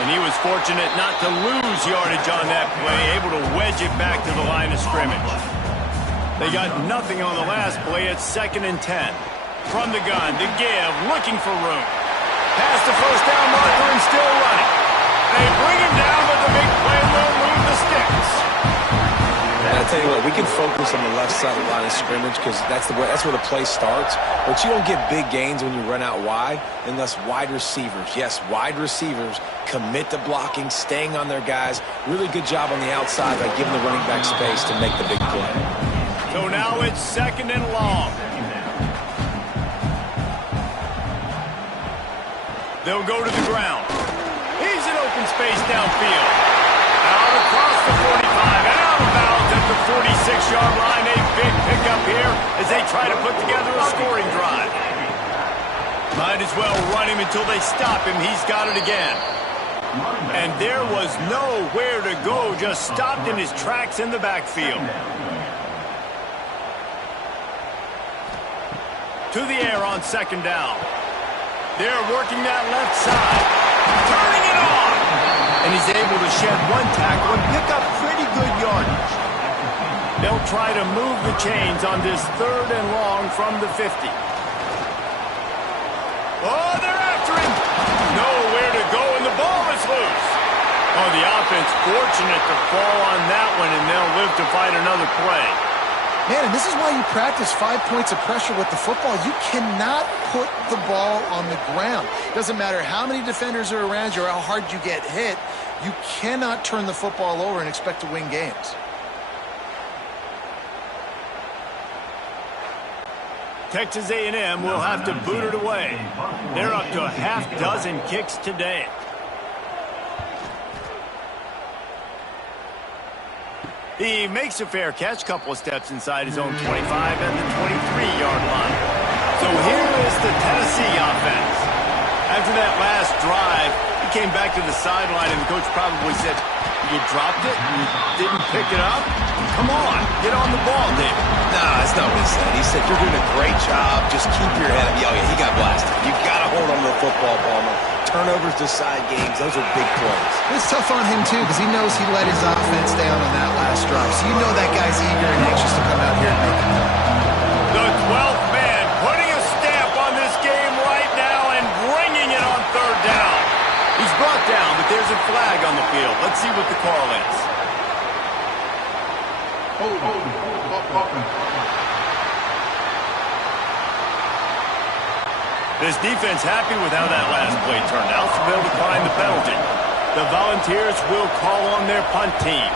And he was fortunate not to lose yardage on that play, able to wedge it back to the line of scrimmage. They got nothing on the last play. It's 2nd and 10. From the gun, to give, looking for room. Past the first down marker and still running. They bring him down, but the big play will move the sticks. And I tell you what, we can focus on the left side of the line of scrimmage because that's where the play starts. But you don't get big gains when you run out wide unless wide receivers, yes, wide receivers, commit to blocking, staying on their guys. Really good job on the outside by giving the running back space to make the big play. So now it's 2nd and long. They'll go to the ground. He's in open space downfield. Out across the 45 and out of bounds at the 46-yard line. A big pickup here as they try to put together a scoring drive. Might as well run him until they stop him. He's got it again. And there was nowhere to go, just stopped in his tracks in the backfield. To the air on 2nd down. They're working that left side. Turning it on. And he's able to shed one tackle and pick up pretty good yardage. They'll try to move the chains on this 3rd and long from the 50. Oh, they're after him. Nowhere to go, and the ball is loose. Oh, the offense fortunate to fall on that one, and they'll live to fight another play. Man, and this is why you practice 5 points of pressure with the football. You cannot put the ball on the ground. Doesn't matter how many defenders are around you or how hard you get hit. You cannot turn the football over and expect to win games. Texas A&M will have to boot it away. They're up to a half dozen kicks today. He makes a fair catch, couple of steps inside his own 25 at the 23-yard line. So here is the Tennessee offense. After that last drive, he came back to the sideline, and the coach probably said, "You dropped it? You didn't pick it up? Come on, get on the ball, David." Nah, that's not what he said. He said, "You're doing a great job. Just keep your head up." Oh, yeah, he got blasted. You got to hold on to the football, Palmer. Turnovers decide games. Those are big plays. It's tough on him, too, because he knows he let his offense down on that last drive. So you know that guy's eager and anxious to come out here and make a play. The 12th man putting a stamp on this game right now and bringing it on 3rd down. He's brought down, but there's a flag on the field. Let's see what the call is. This defense happy with how that last play turned out, so they'll decline the penalty. The Volunteers will call on their punt team.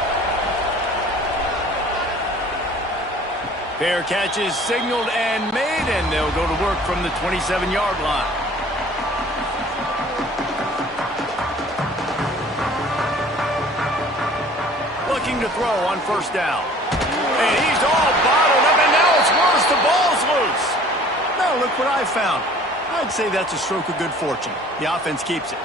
Fair catch is signaled and made, and they'll go to work from the 27-yard line. Looking to throw on 1st down. And he's all bottled up, and now it's worse. The ball's loose. Now look what I found. I'd say that's a stroke of good fortune. The offense keeps it.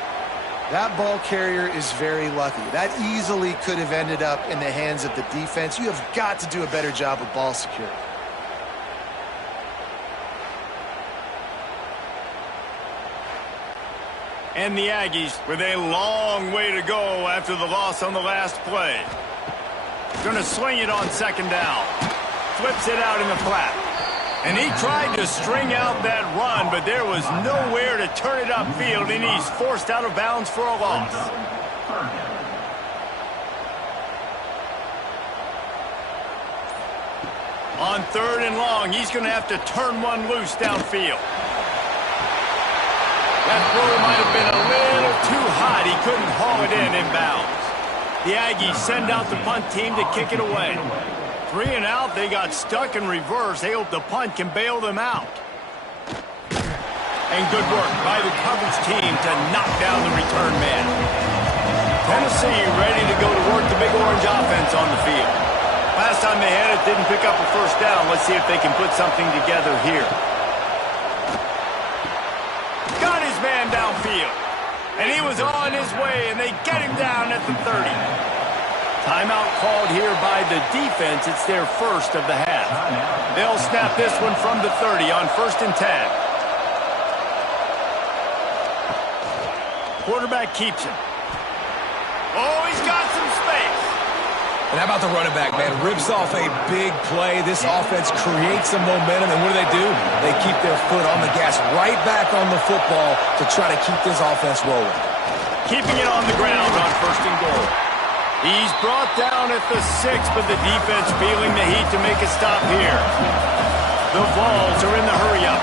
That ball carrier is very lucky. That easily could have ended up in the hands of the defense. You have got to do a better job of ball security. And the Aggies with a long way to go after the loss on the last play. Going to swing it on 2nd down. Flips it out in the flat. And he tried to string out that run, but there was nowhere to turn it upfield, and he's forced out of bounds for a loss. On 3rd and long, he's going to have to turn one loose downfield. That throw might have been a little too hot. He couldn't haul it in inbounds. The Aggies send out the punt team to kick it away. 3 and out, they got stuck in reverse. They hope the punt can bail them out. And good work by the coverage team to knock down the return man. Tennessee ready to go to work the Big Orange offense on the field. Last time they had it, didn't pick up a first down. Let's see if they can put something together here. Got his man downfield. And he was on his way, and they get him down at the 30. Timeout called here by the defense. It's their first of the half. They'll snap this one from the 30 on 1st and 10. Quarterback keeps him. Oh, he's got some space. And how about the running back, man? Rips off a big play. This offense creates some momentum, and what do? They keep their foot on the gas, right back on the football to try to keep this offense rolling. Keeping it on the ground on 1st and goal. He's brought down at the 6, but the defense feeling the heat to make a stop here. The Vols are in the hurry-up.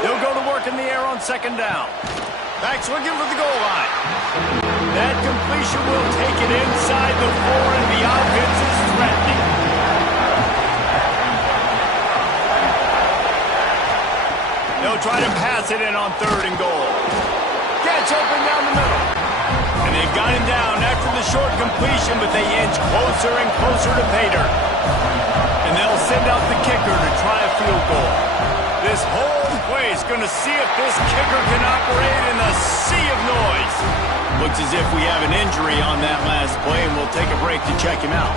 They'll go to work in the air on 2nd down. Backs looking for the goal line. That completion will take it inside the 4, and the offense is threatening. They'll try to pass it in on 3rd and goal. Gets open down the middle. And they've got him down after the short completion, but they inch closer and closer to pay dirt. And they'll send out the kicker to try a field goal. This whole play is going to see if this kicker can operate in a sea of noise. Looks as if we have an injury on that last play, and we'll take a break to check him out.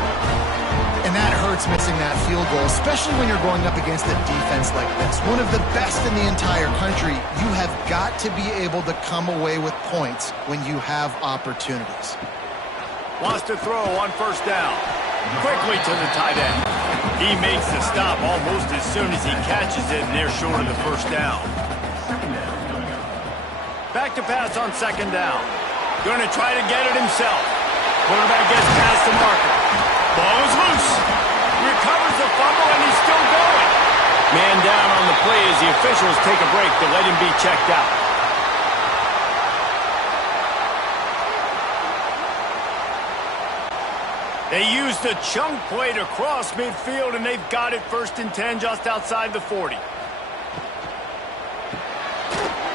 And that hurts missing that field goal, especially when you're going up against a defense like this. One of the best in the entire country. You have got to be able to come away with points when you have opportunities. Wants to throw on 1st down. Quickly to the tight end. He makes the stop almost as soon as he catches it, and they're short of the 1st down. Back to pass on 2nd down. Going to try to get it himself. Quarterback gets past the marker. Ball is loose. Recovers the fumble, and he's still going. Man down on the play as the officials take a break to let him be checked out. They used a chunk play to cross midfield, and they've got it 1st and 10 just outside the 40.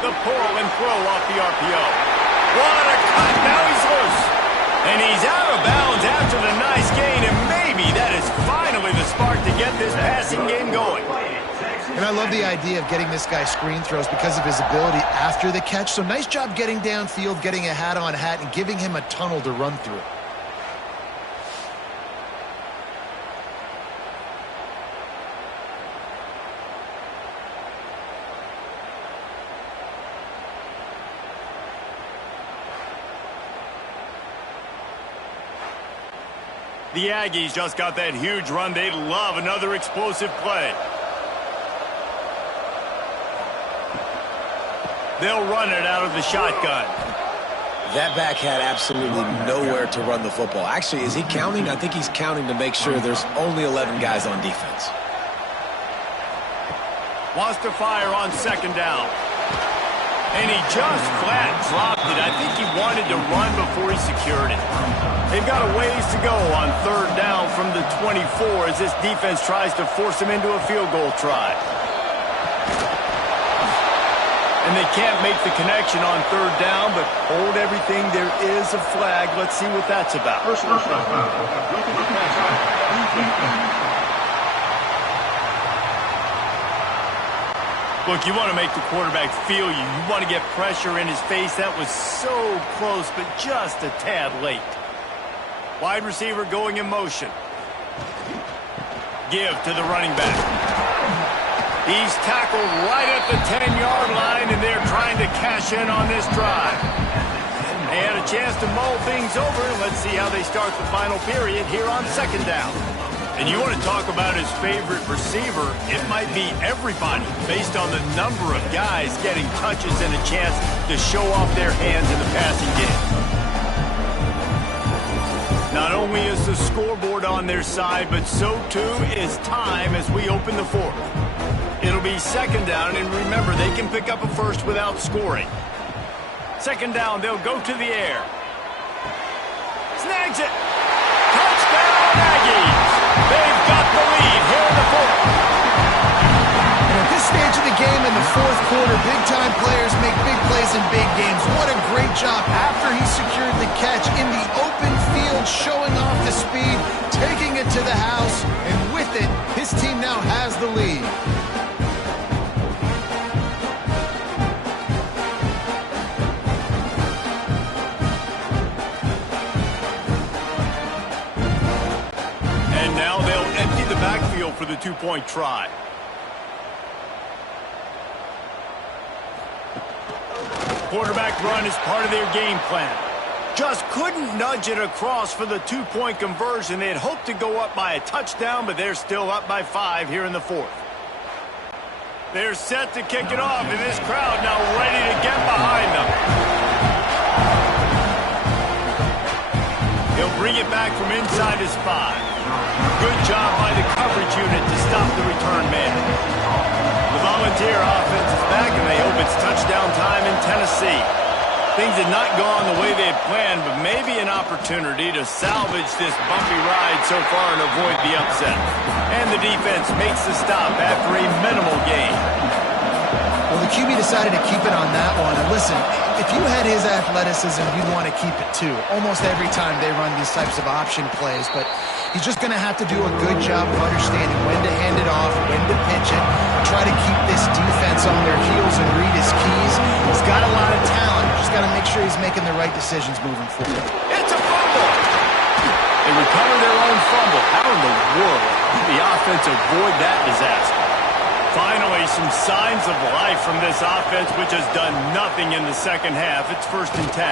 The pull and throw off the RPO. What a cut. Now he's loose. And he's out of bounds after the nice gain, and maybe that is finally the spark to get this passing game going. And I love the idea of getting this guy screen throws because of his ability after the catch. So nice job getting downfield, getting a hat-on-hat, and giving him a tunnel to run through. The Aggies just got that huge run. They'd love another explosive play. They'll run it out of the shotgun. That back had absolutely nowhere to run the football. Actually, is he counting? I think he's counting to make sure there's only 11 guys on defense. Wants to fire on 2nd down. And he just flat dropped it. I think he wanted to run before he secured it. They've got a ways to go on 3rd down from the 24 as this defense tries to force him into a field goal try. And they can't make the connection on 3rd down, but hold everything. There is a flag. Let's see what that's about. Personal foul. Look, you want to make the quarterback feel you. You want to get pressure in his face. That was so close, but just a tad late. Wide receiver going in motion. Give to the running back. He's tackled right at the 10-yard line, and they're trying to cash in on this drive. They had a chance to mull things over. Let's see how they start the final period here on 2nd down. And you want to talk about his favorite receiver, it might be everybody based on the number of guys getting touches and a chance to show off their hands in the passing game. Not only is the scoreboard on their side, but so too is time as we open the 4th. It'll be 2nd down, and remember, they can pick up a first without scoring. 2nd down, they'll go to the air. Snags it. Touchdown! Touchdown, Aggies! They've got the lead here in the fourth. And at this stage of the game in the fourth quarter, big-time players make big plays in big games. What a great job after he secured the catch in the open field, showing off the speed, taking it to the house, and with it, his team now has the lead. And now they'll empty the backfield for the two-point try. Quarterback run is part of their game plan. Just couldn't nudge it across for the two-point conversion. They had hoped to go up by a touchdown, but they're still up by 5 here in the fourth. They're set to kick it off, and this crowd now ready to get behind them. He'll bring it back from inside his 5. Good job by the coverage unit to stop the return man. The Volunteer offense is back, and they hope it's touchdown time in Tennessee. Things had not gone the way they had planned, but maybe an opportunity to salvage this bumpy ride so far and avoid the upset. And the defense makes the stop after a minimal gain. Well, the QB decided to keep it on that one. And listen, if you had his athleticism, you'd want to keep it too. Almost every time they run these types of option plays, but he's just going to have to do a good job of understanding when to hand it off, when to pitch it, try to keep this defense on their heels and read his keys. He's got a lot of talent. Just got to make sure he's making the right decisions moving forward. It's a fumble! They recover their own fumble. How in the world did the offense avoid that disaster? Finally, some signs of life from this offense, which has done nothing in the second half. It's 1st and 10.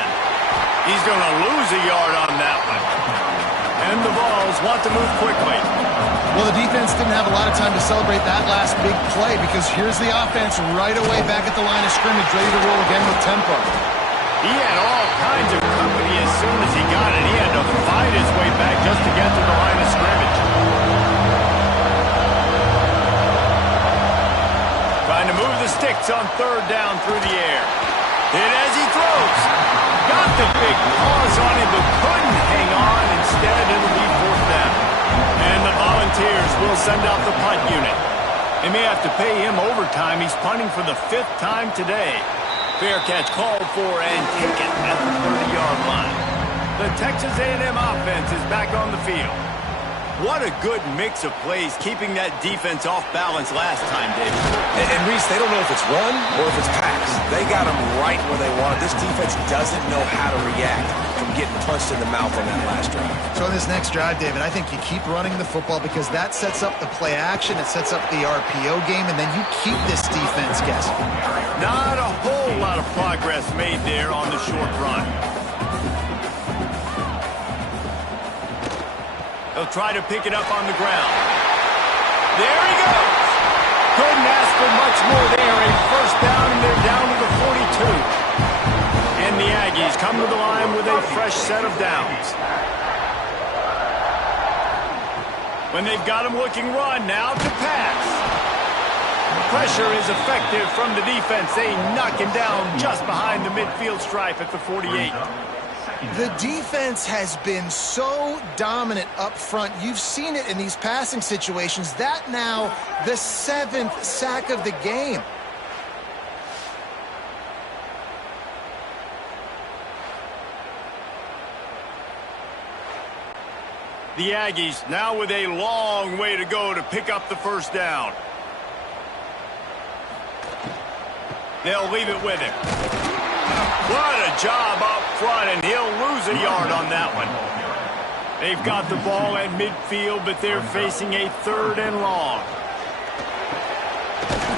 He's going to lose a yard on that one. And the Vols want to move quickly. Well, the defense didn't have a lot of time to celebrate that last big play because here's the offense right away back at the line of scrimmage, ready to roll again with tempo. He had all kinds of company as soon as he got it. He had to fight his way back just to get to the line of scrimmage. Trying to move the sticks on 3rd down through the air. Hit as he throws. Got the big paws on him, but couldn't hang on. Instead, it'll be 4th down. And the Volunteers will send out the punt unit. They may have to pay him overtime. He's punting for the 5th time today. Fair catch called for and taken at the 30-yard line. The Texas A&M offense is back on the field. What a good mix of plays, keeping that defense off balance last time, David. And Reese, they don't know if it's run or if it's pass. They got them right where they want it. This defense doesn't know how to react from getting punched in the mouth on that last drive. So in this next drive, David, I think you keep running the football because that sets up the play action, it sets up the RPO game, and then you keep this defense guessing. Not a whole lot of progress made there on the short run. They'll try to pick it up on the ground. There he goes. Couldn't ask for much more there. A 1st down, and they're down to the 42. And the Aggies come to the line with a fresh set of downs. When they've got him looking run, now to pass. Pressure is effective from the defense. They knock him down just behind the midfield stripe at the 48. The defense has been so dominant up front. You've seen it in these passing situations. That now the 7th sack of the game. The Aggies now with a long way to go to pick up the 1st down. They'll leave it with him. What a job up front, and he'll lose a yard on that one. They've got the ball at midfield, but they're facing a 3rd and long.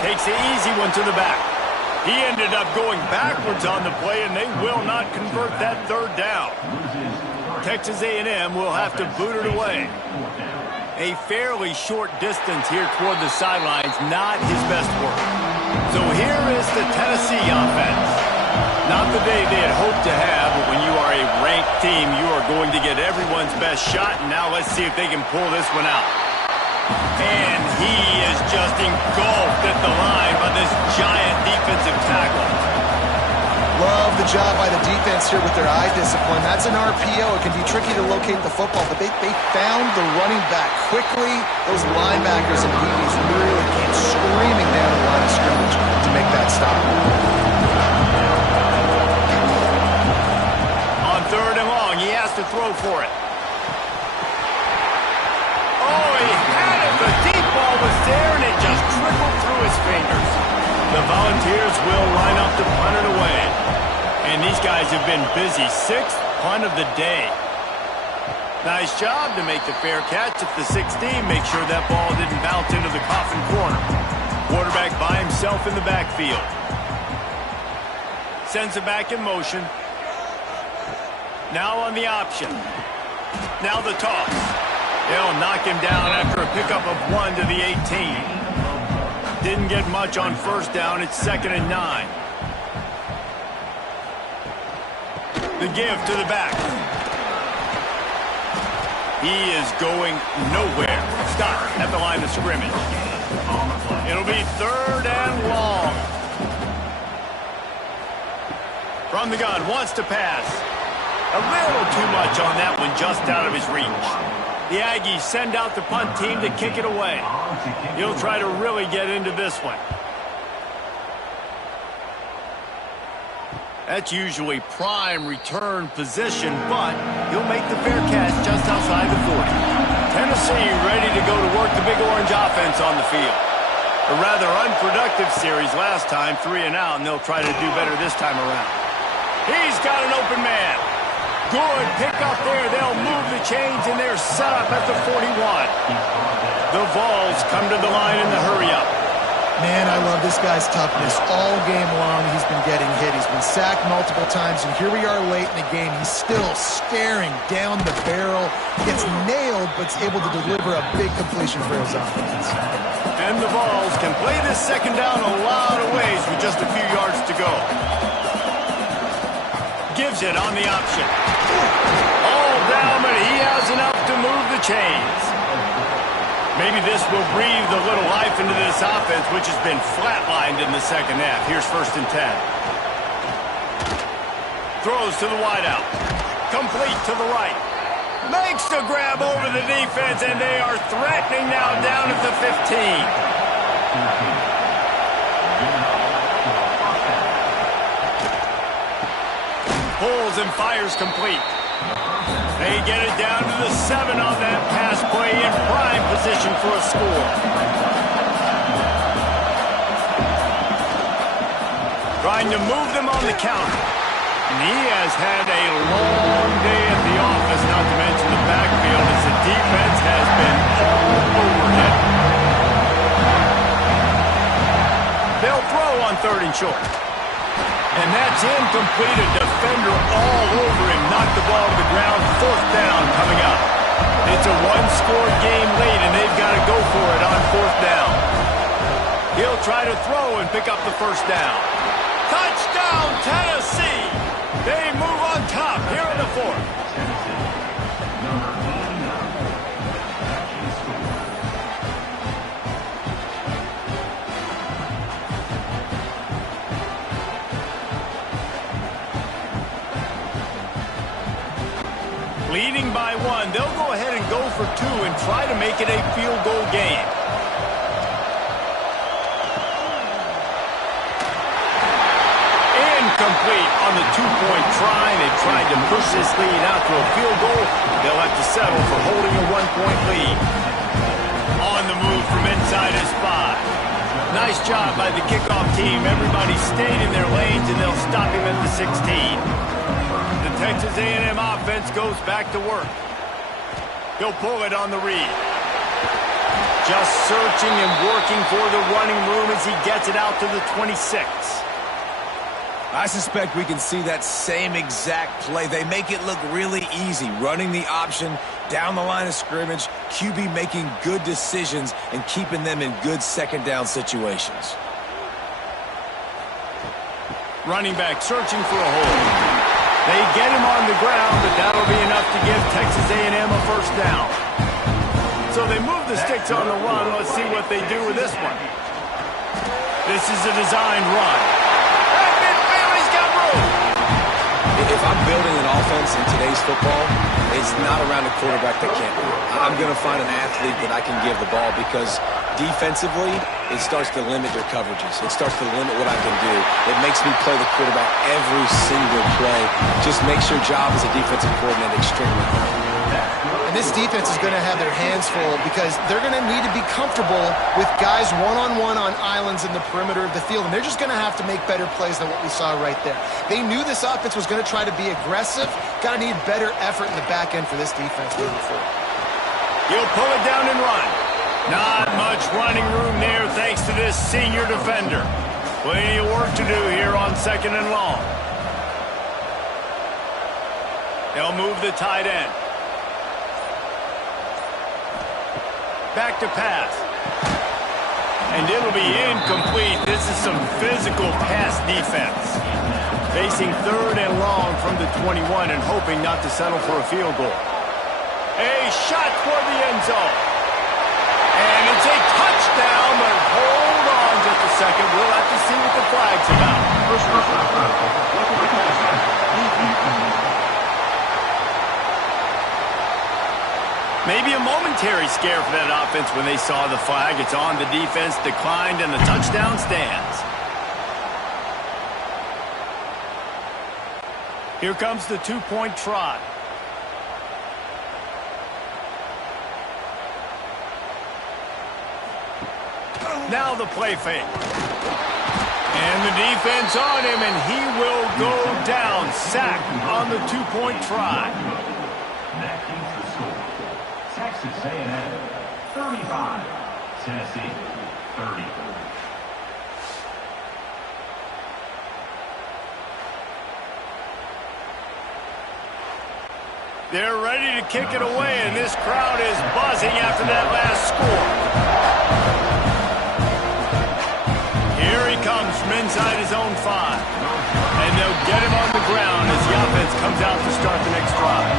Takes the easy one to the back. He ended up going backwards on the play, and they will not convert that 3rd down. Texas A&M will have to boot it away. A fairly short distance here toward the sidelines, not his best work. So here is the Tennessee offense. Not the day they had hoped to have, but when you are a ranked team, you are going to get everyone's best shot. And now let's see if they can pull this one out. And he is just engulfed at the line by this giant defensive tackle. Love the job by the defense here with their eye discipline. That's an RPO. It can be tricky to locate the football, but they found the running back quickly. Those linebackers and DBs really came screaming down the line of scrimmage to make that stop. On 3rd and long, he has to throw for it. Oh, he had it. The deep ball was there, and it just trickled through his fingers. The Volunteers will line up to punt it away. And these guys have been busy. 6th punt of the day. Nice job to make the fair catch at the 16. Make sure that ball didn't bounce into the coffin corner. Quarterback by himself in the backfield. Sends it back in motion. Now on the option. Now the toss. They'll knock him down after a pickup of 1 to the 18. Didn't get much on 1st down. It's 2nd and 9. The give to the back. He is going nowhere. Stop at the line of scrimmage. It'll be 3rd and long. From the gun, wants to pass. A little too much on that one, just out of his reach. The Aggies send out the punt team to kick it away. He'll try to really get into this one. That's usually prime return position, but he'll make the fair catch just outside the 40. Tennessee ready to go to work the Big Orange offense on the field. A rather unproductive series last time, 3 and out, and they'll try to do better this time around. He's got an open man. Good pickup there. They'll move the chains, and they're set up at the 41. The Vols come to the line in the hurry-up. Man, I love this guy's toughness. All game long, he's been getting hit. He's been sacked multiple times, and here we are late in the game. He's still staring down the barrel. Gets nailed, but is able to deliver a big completion for his offense. And the Vols can play this 2nd down a lot of ways with just a few yards to go. Gives it on the option. All down, but he has enough to move the chains. Maybe this will breathe a little life into this offense, which has been flatlined in the 2nd half. Here's 1st and 10. Throws to the wideout. Complete to the right. Makes the grab over the defense, and they are threatening now down at the 15. Pulls and fires complete. They get it down to the 7 on that pass play in prime position for a score. Trying to move them on the counter. And he has had a long day at the office, not to mention the backfield, as the defense has been all over him. They'll throw on 3rd and short. And that's incomplete. A defender all over him. Knocked the ball to the ground. 4th down coming up. It's a 1-score game late, and they've got to go for it on 4th down. He'll try to throw and pick up the 1st down. Touchdown, Tennessee! They move on top here in the 4th. Leading by 1, they'll go ahead and go for 2 and try to make it a field goal game. Incomplete on the 2-point try. They tried to push this lead out to a field goal. They'll have to settle for holding a 1-point lead. On the move from inside his 5. Nice job by the kickoff team. Everybody stayed in their lanes, and they'll stop him at the 16. The Texas A&M offense goes back to work. He'll pull it on the read. Just searching and working for the running room as he gets it out to the 26. I suspect we can see that same exact play. They make it look really easy, running the option down the line of scrimmage, QB making good decisions and keeping them in good 2nd down situations. Running back searching for a hole. They get him on the ground, but that'll be enough to give Texas A&M a 1st down. So they move the sticks on the run. Let's see what they do with this one. This is a designed run. He's got room. If I'm building an offense in today's football, it's not around a quarterback that can't do it. I'm going to find an athlete that I can give the ball because defensively, it starts to limit your coverages. It starts to limit what I can do. It makes me play the quarterback every single play. Just makes your job as a defensive coordinator extremely hard. And this defense is going to have their hands full because they're going to need to be comfortable with guys one-on-one on islands in the perimeter of the field. And they're just going to have to make better plays than what we saw right there. They knew this offense was going to try to be aggressive. Got to need better effort in the back end for this defense moving forward. He'll pull it down and run. Not much running room there thanks to this senior defender. Plenty of work to do here on 2nd and long. They'll move the tight end. Back to pass. And it'll be incomplete. This is some physical pass defense. Facing 3rd and long from the 21 and hoping not to settle for a field goal. A shot toward the end zone. And it's a touchdown, but hold on just a second. We'll have to see what the flag's about. Maybe a momentary scare for that offense when they saw the flag. It's on, the defense declined, and the touchdown stands. Here comes the 2-point try. Now the play fake. And the defense on him, and he will go down. Sack on the 2-point try. That keeps the score. Texas A&M 35, Tennessee 30. They're ready to kick it away, and this crowd is buzzing after that last score. Here he comes from inside his own 5. And they'll get him on the ground as the offense comes out to start the next drive.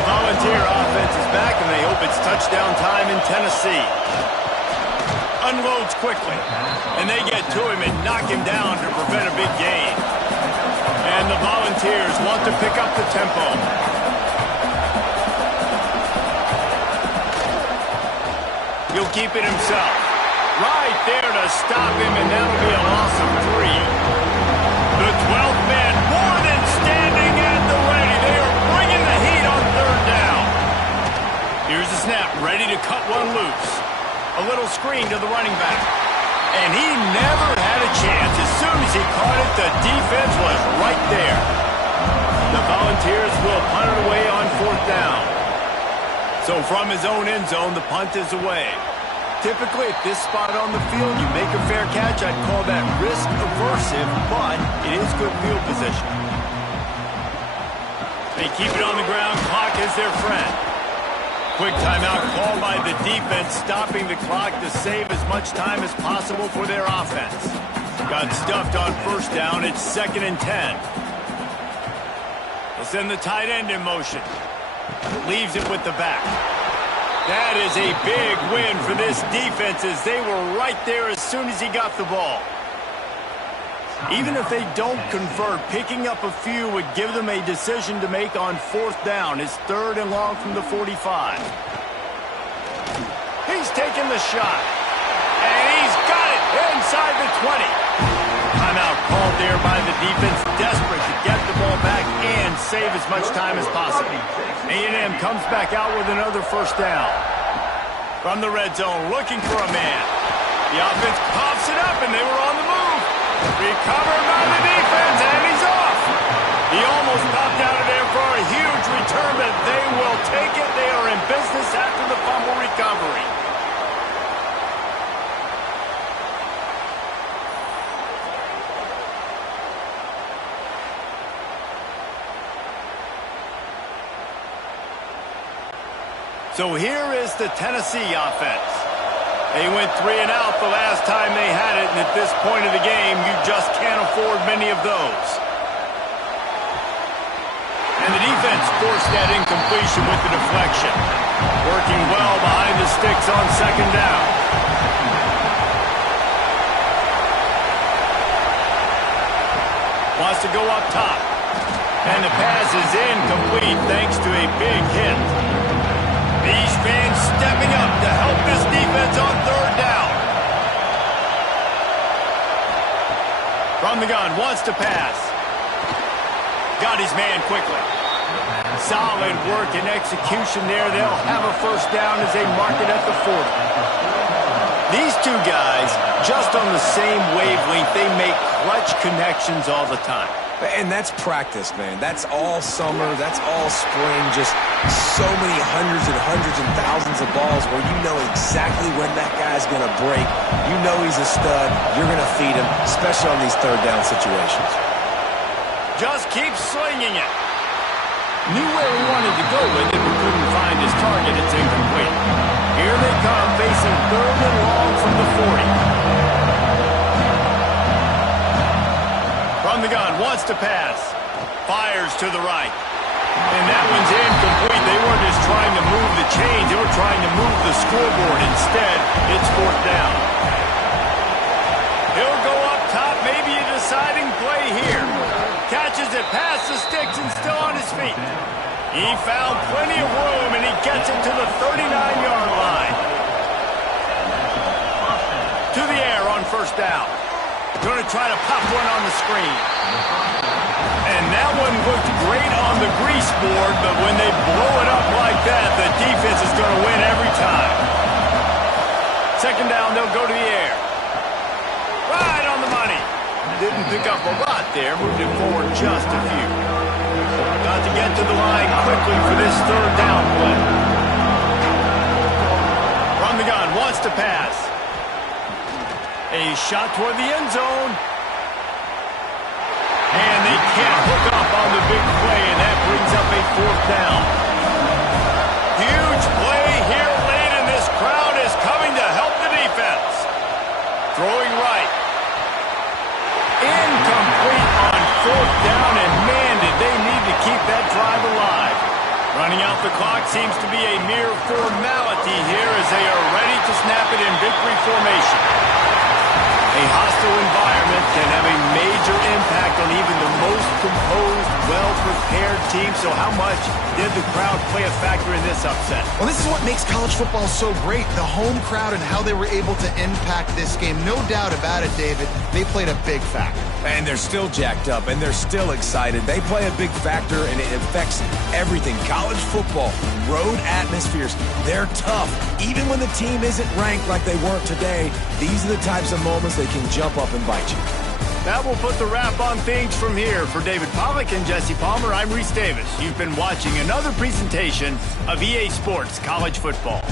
The Volunteer offense is back, and they hope it's touchdown time in Tennessee. Unloads quickly, and they get to him and knock him down to prevent a big gain. And the Volunteers want to pick up the tempo. He'll keep it himself. Right there to stop him, and that'll be a loss of 3. The 12th man more than standing at the ready. They are bringing the heat on 3rd down. Here's the snap, ready to cut one loose. A little screen to the running back. And he never had a chance. As soon as he caught it, the defense was right there. The Volunteers will punt it away on 4th down. So from his own end zone, the punt is away. Typically, at this spot on the field, you make a fair catch. I'd call that risk-aversive, but it is good field position. They keep it on the ground. Clock is their friend. Quick timeout called by the defense, stopping the clock to save as much time as possible for their offense. Got stuffed on 1st down. It's 2nd and 10. They'll send the tight end in motion. Leaves it with the back. That is a big win for this defense as they were right there as soon as he got the ball. Even if they don't convert, picking up a few would give them a decision to make on 4th down. It's 3rd and long from the 45. He's taking the shot. And he's got it inside the 20. Timeout called there by the defense, desperate to get the ball back and save as much time as possible. A&M comes back out with another 1st down. From the red zone, looking for a man. The offense pops it up, and they were on the move. Recovered by the defense, and he's off. He almost popped out of there for a huge return, but they will take it. They are in business after the fumble recovery. So here is the Tennessee offense. They went 3 and out the last time they had it, and at this point of the game, you just can't afford many of those. And the defense forced that incompletion with the deflection. Working well behind the sticks on 2nd down. Wants to go up top. And the pass is incomplete thanks to a big hit. These fans stepping up to help this defense on third down. From the gun, wants to pass. Got his man quickly. Solid work and execution there. They'll have a first down as they mark it at the 40. These two guys, just on the same wavelength, they make clutch connections all the time. And that's practice, man. That's all summer. That's all spring. Just so many hundreds and thousands of balls where you know exactly when that guy's going to break. You know he's a stud. You're going to feed him, especially on these third down situations. Just keep slinging it. Knew where he wanted to go with it, but couldn't find his target. It's incomplete. Here they come, facing third and long from the 40. From the gun, wants to pass. Fires to the right. And that one's incomplete. They weren't just trying to move the chains. They were trying to move the scoreboard. Instead, it's fourth down. He'll go up top, maybe a deciding play here. Catches it past the sticks and still on his feet. He found plenty of room, and he gets it to the 39-yard line. To the air on first down. Going to try to pop one on the screen. And that one looked great on the grease board, but when they blow it up like that, the defense is going to win every time. Second down, they'll go to the air. Right on the money. Didn't pick up a lot there, moved it forward just a few. Got to get to the line quickly for this third down play. From the gun, wants to pass. A shot toward the end zone. And they can't hook up on the big play, and that brings up a fourth down. Huge play here late, and this crowd is coming to help the defense. Throwing right. Incomplete on fourth down, and man, did they need to keep that drive alive. Running out the clock seems to be a mere formality here as they are ready to snap it in victory formation. A hostile environment can have a major impact on even the most composed, well-prepared team. So how much did the crowd play a factor in this upset? Well, this is what makes college football so great. The home crowd and how they were able to impact this game. No doubt about it, David. They played a big factor. And they're still jacked up, and they're still excited. They play a big factor, and it affects everything. College football, road atmospheres, they're tough. Even when the team isn't ranked like they weren't today, these are the types of moments they can jump up and bite you. That will put the wrap on things from here. For David Pollack and Jesse Palmer, I'm Reese Davis. You've been watching another presentation of EA Sports College Football.